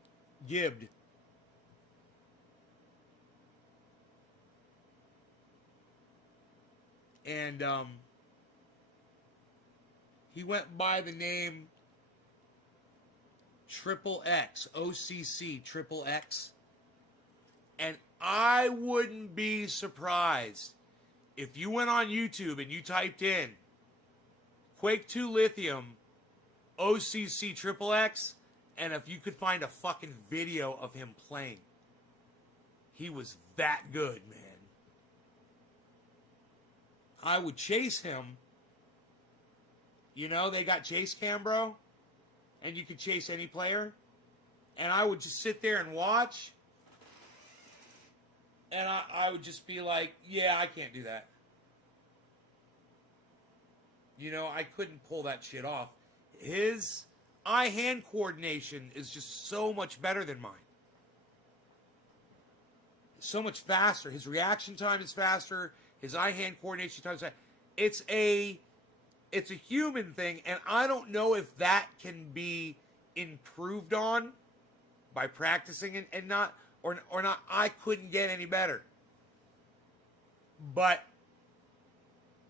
gibbed. And he went by the name Triple X, OCC Triple X. And I wouldn't be surprised if you went on YouTube and you typed in Quake 2 Lithium, OCC Triple X, and if you could find a fucking video of him playing. He was that good, man. I would chase him. You know, they got chase cam, bro. And you could chase any player. And I would just sit there and watch. And I would just be like, yeah, I can't do that. You know, I couldn't pull that shit off. His eye-hand coordination is just so much better than mine. So much faster. His reaction time is faster. His eye-hand coordination time is faster. It's a human thing, and I don't know if that can be improved on by practicing and not, or not. I couldn't get any better. But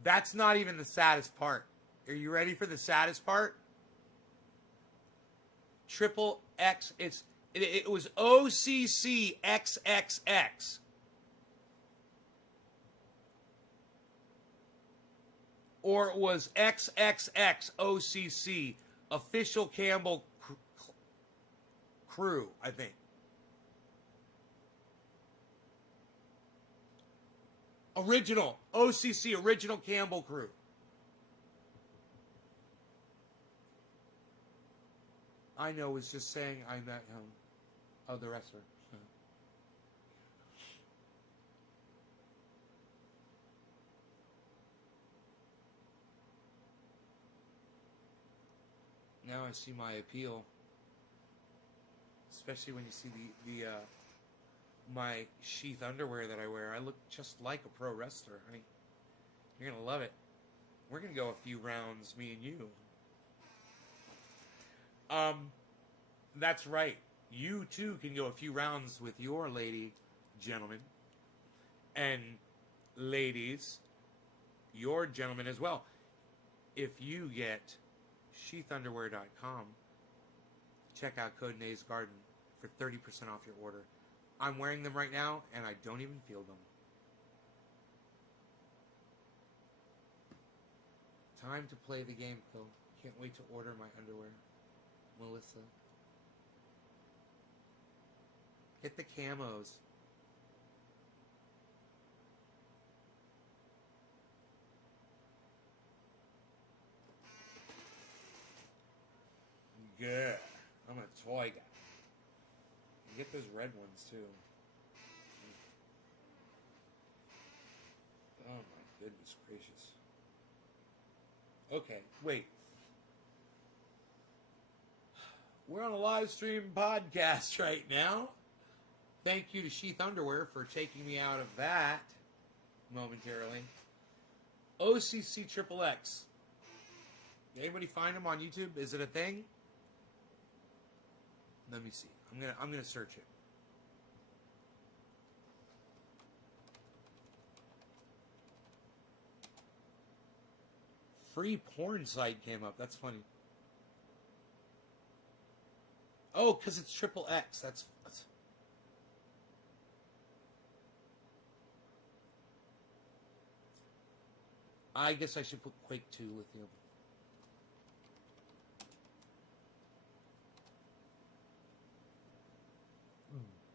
that's not even the saddest part. Are you ready for the saddest part? Triple X. It was OCC XXX. Or it was XXX OCC, Official Campbell Crew, I think. Original, OCC, Original Campbell Crew. I know, it's just saying I met him. Oh, the wrestler. Now I see my appeal, especially when you see the my sheath underwear that I wear. I look just like a pro wrestler, honey. You're gonna love it. We're gonna go a few rounds, me and you. That's right. You too can go a few rounds with your lady, gentlemen, and ladies, your gentlemen as well. If you get sheathunderwear.com, check out code Nays Garden for 30% off your order. I'm wearing them right now, and I don't even feel them. Time to play the game, Phil. Can't wait to order my underwear. Melissa. Hit the camos. Good. I'm a toy guy. You get those red ones too. Oh my goodness gracious. Okay, wait. We're on a live stream podcast right now. Thank you to Sheath Underwear for taking me out of that momentarily. OCC Triple X. Anybody find them on YouTube? Is it a thing? Let me see. I'm gonna search it. Free porn site came up. That's funny. Oh, because it's triple X. That's. I guess I should put Quake 2 lithium.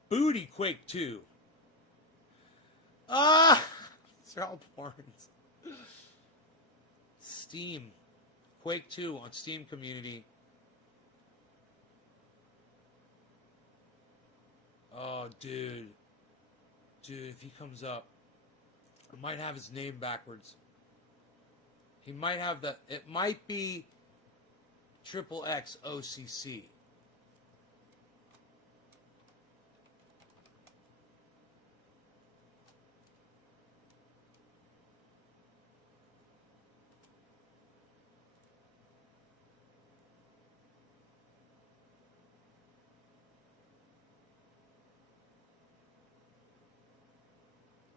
Booty Quake 2. Ah! These are all porns. Steam. Quake 2 on Steam community. Oh, dude. Dude, if he comes up, I might have his name backwards. He might have the... It might be Triple X OCC.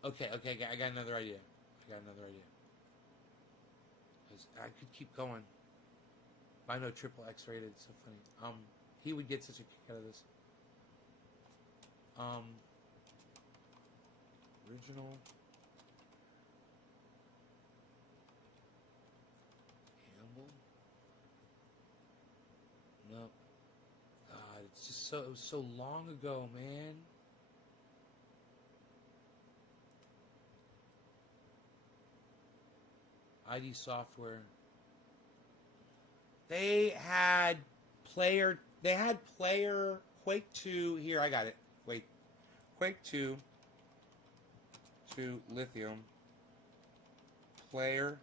Okay, I got another idea. I could keep going. I know triple X rated. It's so funny. He would get such a kick out of this. Original. Campbell. No. God, it's just it was so long ago, man. ID Software. They had player Quake 2 here. I got it. Wait. Quake 2 to Lithium player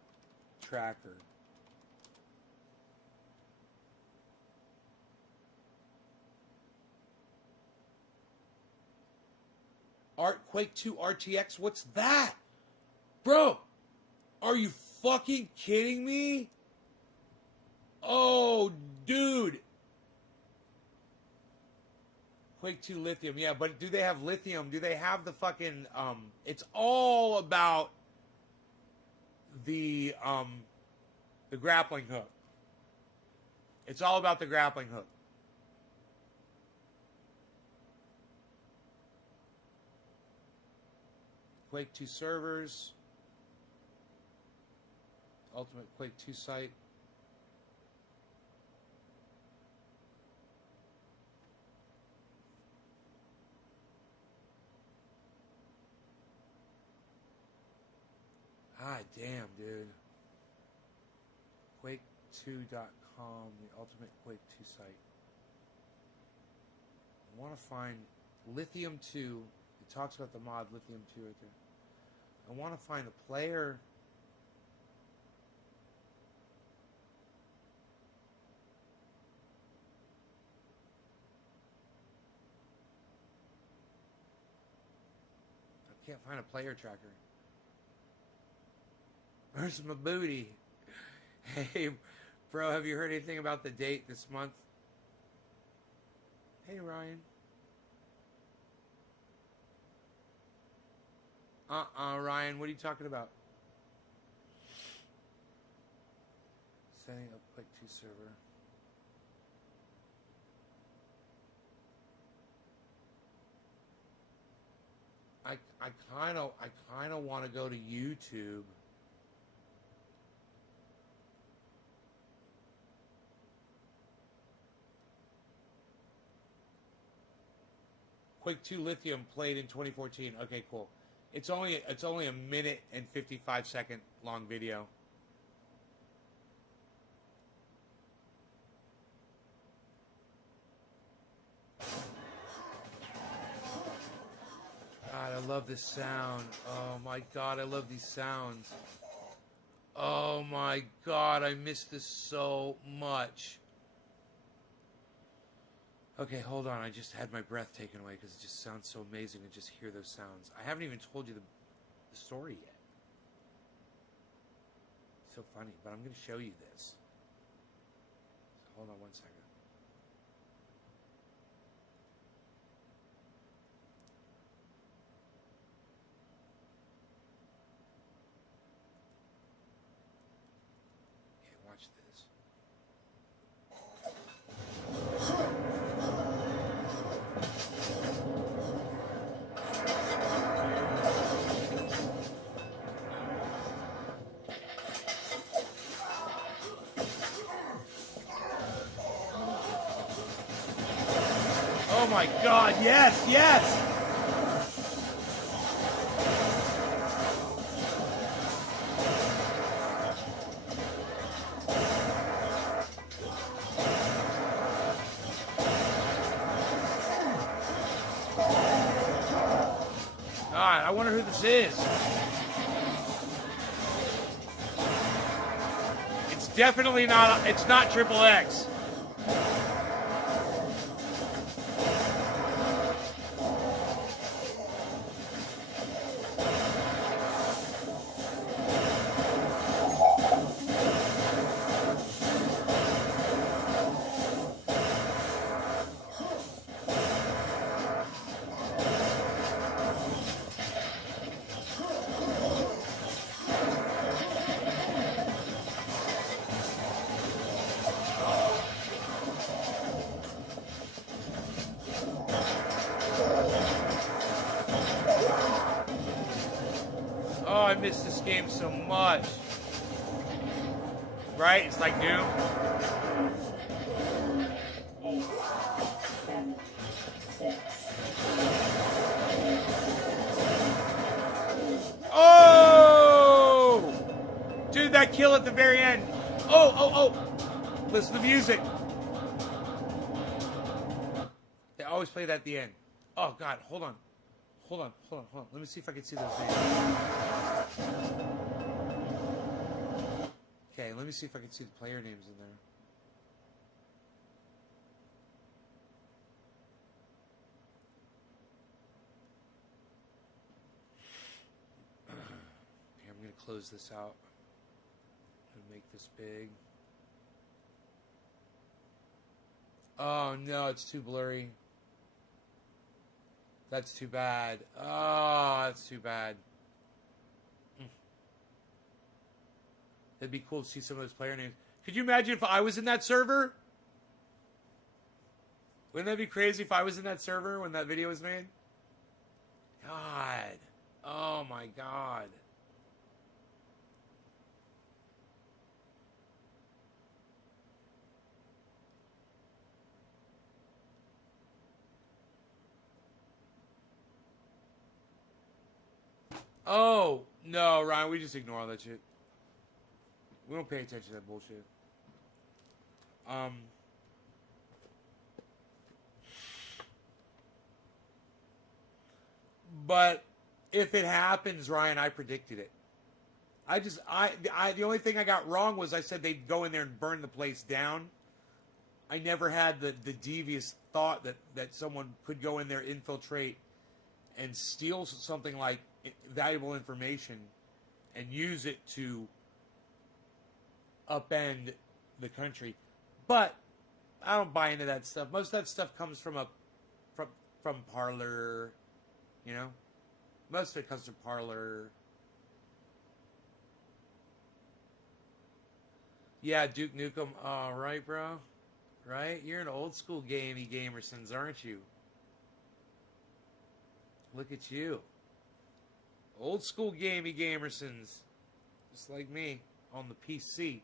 tracker. Quake 2 RTX. What's that? Bro, are you fucking kidding me? Oh, dude. Quake 2 lithium. Yeah, but do they have lithium? Do they have the fucking it's all about the grappling hook. It's all about the grappling hook. Quake 2 servers. Ultimate Quake 2 site. Ah, damn, dude. Quake2.com, the Ultimate Quake 2 site. I want to find Lithium 2. It talks about the mod Lithium 2 right there. I want to find a player. I can't find a player tracker. Where's my booty? Hey, bro, have you heard anything about the date this month? Hey, Ryan. Ryan, what are you talking about? Setting up Quake 2 server. I kind of want to go to YouTube. Quake 2 Lithium played in 2014. Okay, cool. It's only a minute and 55-second long video. God, I love this sound. Oh my God, I love these sounds. Oh my God, I miss this so much. Okay, hold on. I just had my breath taken away because it just sounds so amazing to just hear those sounds. I haven't even told you the story yet. It's so funny, but I'm going to show you this. So hold on one second. Okay, watch this. my God, yes, yes! God, I wonder who this is. It's definitely not, it's not Triple X. Oh, I miss this game so much. Right? It's like Doom. Oh! Dude, that kill at the very end. Oh, oh, oh. Listen to the music. They always play that at the end. Oh, God. Hold on. Hold on, hold on, hold on. Let me see if I can see those names. Okay, let me see if I can see the player names in there. Here, I'm going to close this out and make this big. Oh, no, it's too blurry. That's too bad. Oh, that's too bad. It'd be cool to see some of those player names. Could you imagine if I was in that server? Wouldn't that be crazy if I was in that server when that video was made? God. Oh, my God. Oh, no, Ryan, we just ignore all that shit. We don't pay attention to that bullshit. But if it happens, Ryan, I predicted it. The only thing I got wrong was I said they'd go in there and burn the place down. I never had the devious thought that someone could go in there, infiltrate, and steal something like valuable information and use it to upend the country. But I don't buy into that stuff. Most of that stuff comes from Parler, you know? Most of it comes from Parler. Yeah, Duke Nukem. Oh, right, bro. Right? You're an old school gamey Gamersons, aren't you? Look at you. Old school gamey Gamersons. Just like me on the PC.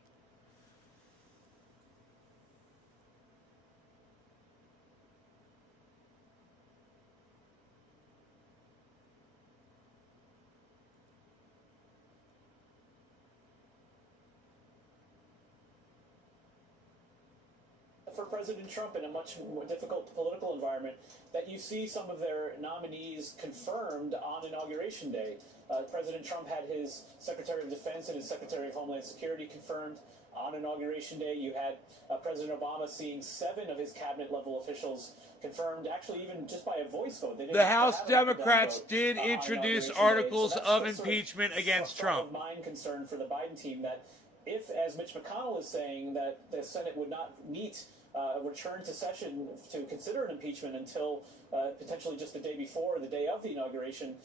For President Trump in a much more difficult political environment, that you see some of their nominees confirmed on Inauguration Day. President Trump had his Secretary of Defense and his Secretary of Homeland Security confirmed on Inauguration Day. You had President Obama seeing 7 of his cabinet-level officials confirmed, actually even just by a voice vote. The House Democrats did introduce articles of impeachment against Trump. Mine concern for the Biden team that if, as Mitch McConnell is saying, that the Senate would not meet return to session to consider an impeachment until potentially just the day before or the day of the inauguration,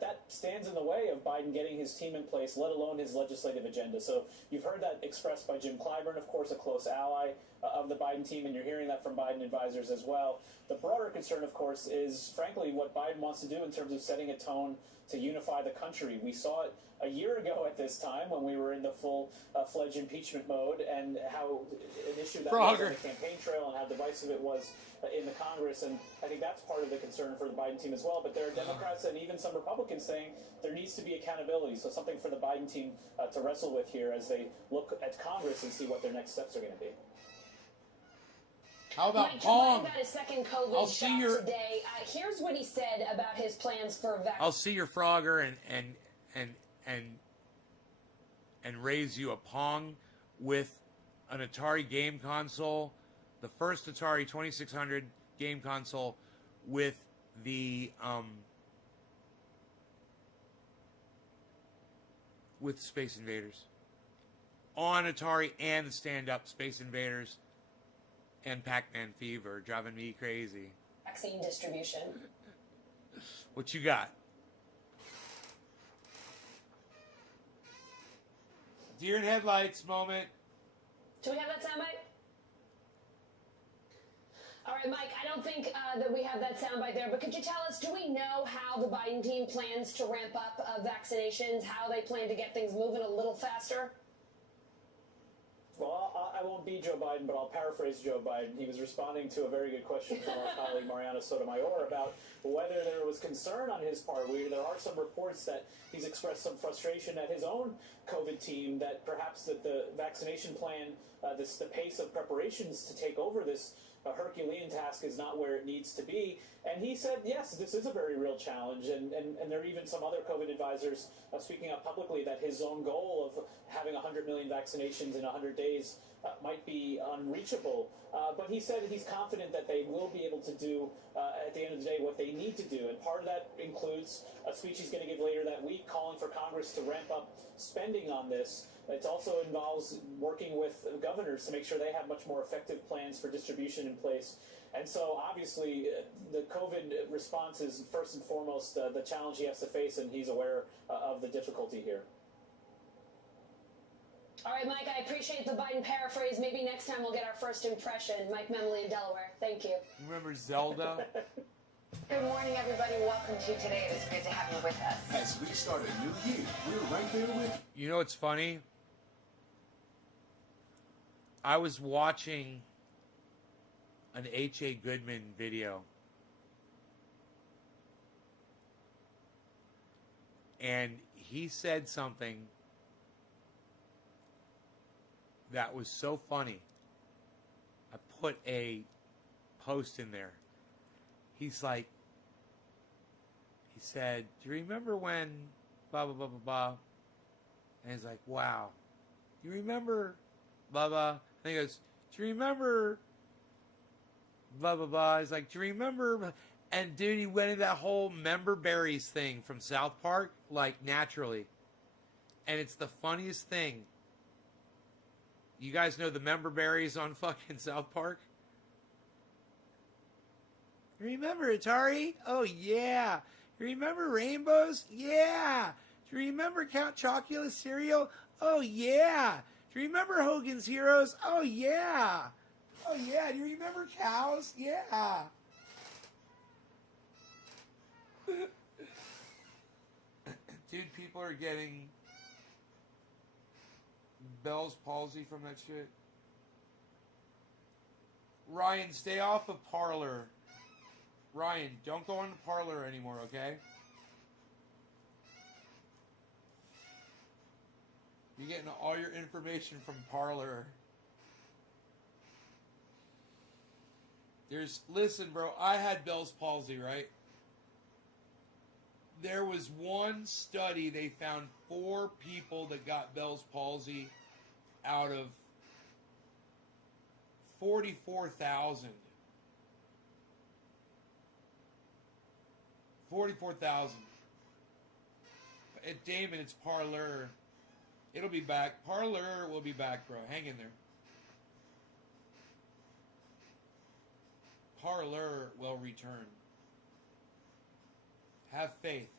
that stands in the way of Biden getting his team in place, let alone his legislative agenda. So you've heard that expressed by Jim Clyburn, of course, a close ally of the Biden team, and you're hearing that from Biden advisors as well. The broader concern, of course, is frankly what Biden wants to do in terms of setting a tone to unify the country. We saw it a year ago at this time when we were in the full-fledged impeachment mode, and how an issue that was on the campaign trail and how divisive it was in the Congress. And I think that's part of the concern for the Biden team as well. But there are Democrats and even some Republicans saying there needs to be accountability. So something for the Biden team to wrestle with here as they look at Congress and see what their next steps are going to be. How about Mike, Pong? got his second COVID shot today. Here's what he said about his plans for vaccine. I'll see your Frogger and raise you a Pong with an Atari game console, the first Atari 2600 game console with the with Space Invaders on Atari, and the stand-up Space Invaders and Pac-Man Fever, driving me crazy. Vaccine distribution. What you got? Deer in headlights moment. Do we have that soundbite? All right, Mike, I don't think that we have that soundbite there, but could you tell us, do we know how the Biden team plans to ramp up vaccinations, how they plan to get things moving a little faster? Well, I won't be Joe Biden, but I'll paraphrase Joe Biden. He was responding to a very good question from our colleague Mariana Sotomayor about whether there was concern on his part. There are some reports that he's expressed some frustration at his own COVID team, that perhaps that the vaccination plan, the pace of preparations to take over this Herculean task is not where it needs to be. And he said, yes, this is a very real challenge. And there are even some other COVID advisors speaking up publicly that his own goal of having 100 million vaccinations in 100 days might be unreachable. But he said he's confident that they will be able to do, at the end of the day, what they need to do. And part of that includes a speech he's going to give later that week calling for Congress to ramp up spending on this. It also involves working with governors to make sure they have much more effective plans for distribution in place. And so, obviously, the COVID response is first and foremost the challenge he has to face, and he's aware of the difficulty here. All right, Mike, I appreciate the Biden paraphrase. Maybe next time we'll get our first impression. Mike Memley in Delaware. Thank you. Remember Zelda? Good morning, everybody. Welcome to Today. It is good to have you with us. As we start a new year, we're right there with you. You know what's funny? I was watching an H.A. Goodman video, and he said something that was so funny. I put a post in there. He's like, he said, do you remember when blah, blah, blah, blah, blah? And he's like, wow. You remember blah, blah? And he goes, do you remember blah, blah, blah? He's like, do you remember? And dude, he went into that whole member berries thing from South Park, like naturally. And it's the funniest thing. You guys know the member berries on fucking South Park? You remember Atari? Oh, yeah. You remember rainbows? Yeah. Do you remember Count Chocula cereal? Oh, yeah. Do you remember Hogan's Heroes? Oh, yeah. Oh, yeah. Do you remember cows? Yeah. Dude, people are getting Bell's palsy from that shit. Ryan, stay off of Parlor. Ryan, don't go on the Parlor anymore, okay? You're getting all your information from Parlor. Listen, bro, I had Bell's palsy, right? There was one study, they found 4 people that got Bell's palsy out of 44,000. 44,000. Damon, it's Parlor. It'll be back. Parlor will be back, bro. Hang in there. Parlor will return. Have faith.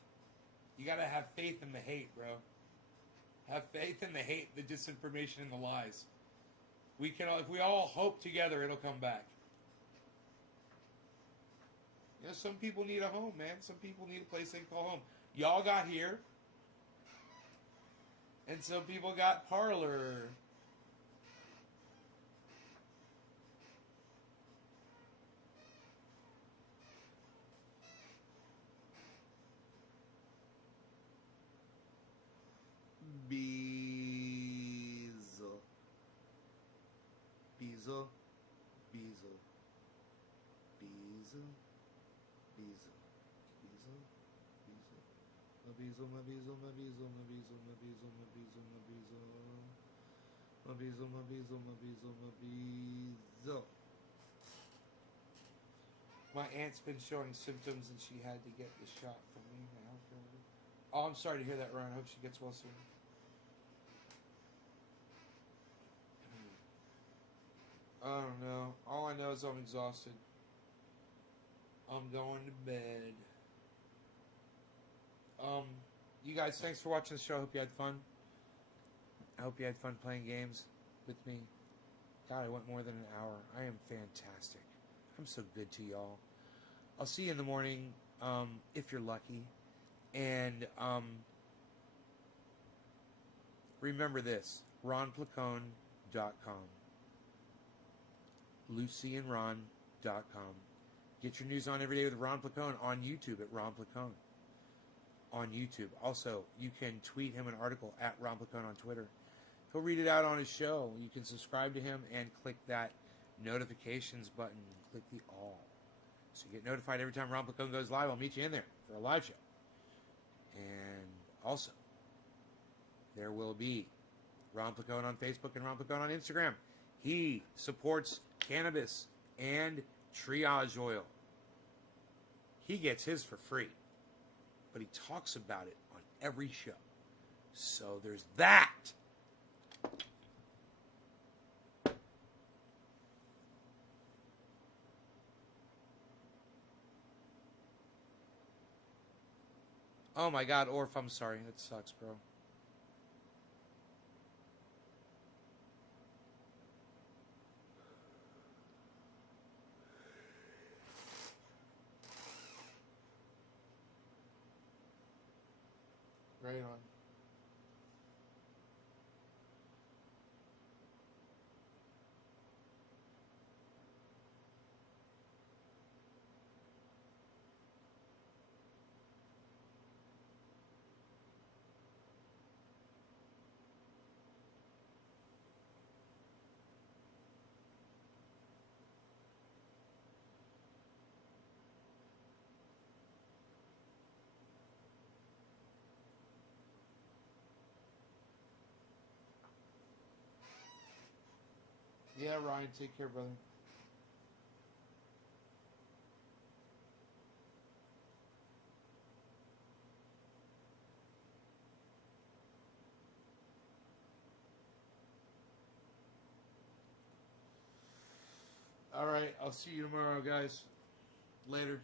You gotta have faith in the hate, bro. Have faith in the hate, the disinformation, and the lies. We can, if we all hope together, it'll come back. You know, some people need a home, man. Some people need a place they can call home. Y'all got here, and some people got Parlor. Beezle. Beezle. Beezle. Beezle. Beezle. Beezle. Beezle. My beezle, my beezle, my beezle, my beezle, my beezle, my beezle, my beezle. My beezle, my beezle, my beezle, my beezle. My aunt's been showing symptoms and she had to get the shot from me now. Oh, I'm sorry to hear that, Ryan. I hope she gets well soon. I don't know. All I know is I'm exhausted. I'm going to bed. You guys, thanks for watching the show. I hope you had fun. I hope you had fun playing games with me. God, I went more than an hour. I am fantastic. I'm so good to y'all. I'll see you in the morning, if you're lucky. And remember this, RonPlacone.com. LucyandRon.com. Get your news on every day with Ron Placone on YouTube at Ron Placone. On YouTube. Also, you can tweet him an article at Ron Placone on Twitter. He'll read it out on his show. You can subscribe to him and click that notifications button. Click the all. So you get notified every time Ron Placone goes live. I'll meet you in there for a live show. And also, there will be Ron Placone on Facebook and Ron Placone on Instagram. He supports cannabis and triage oil. He gets his for free, but he talks about it on every show. So there's that. Oh my God, Orf, I'm sorry. That sucks, bro. Right on. Yeah, Ryan, take care, brother. All right, I'll see you tomorrow, guys. Later.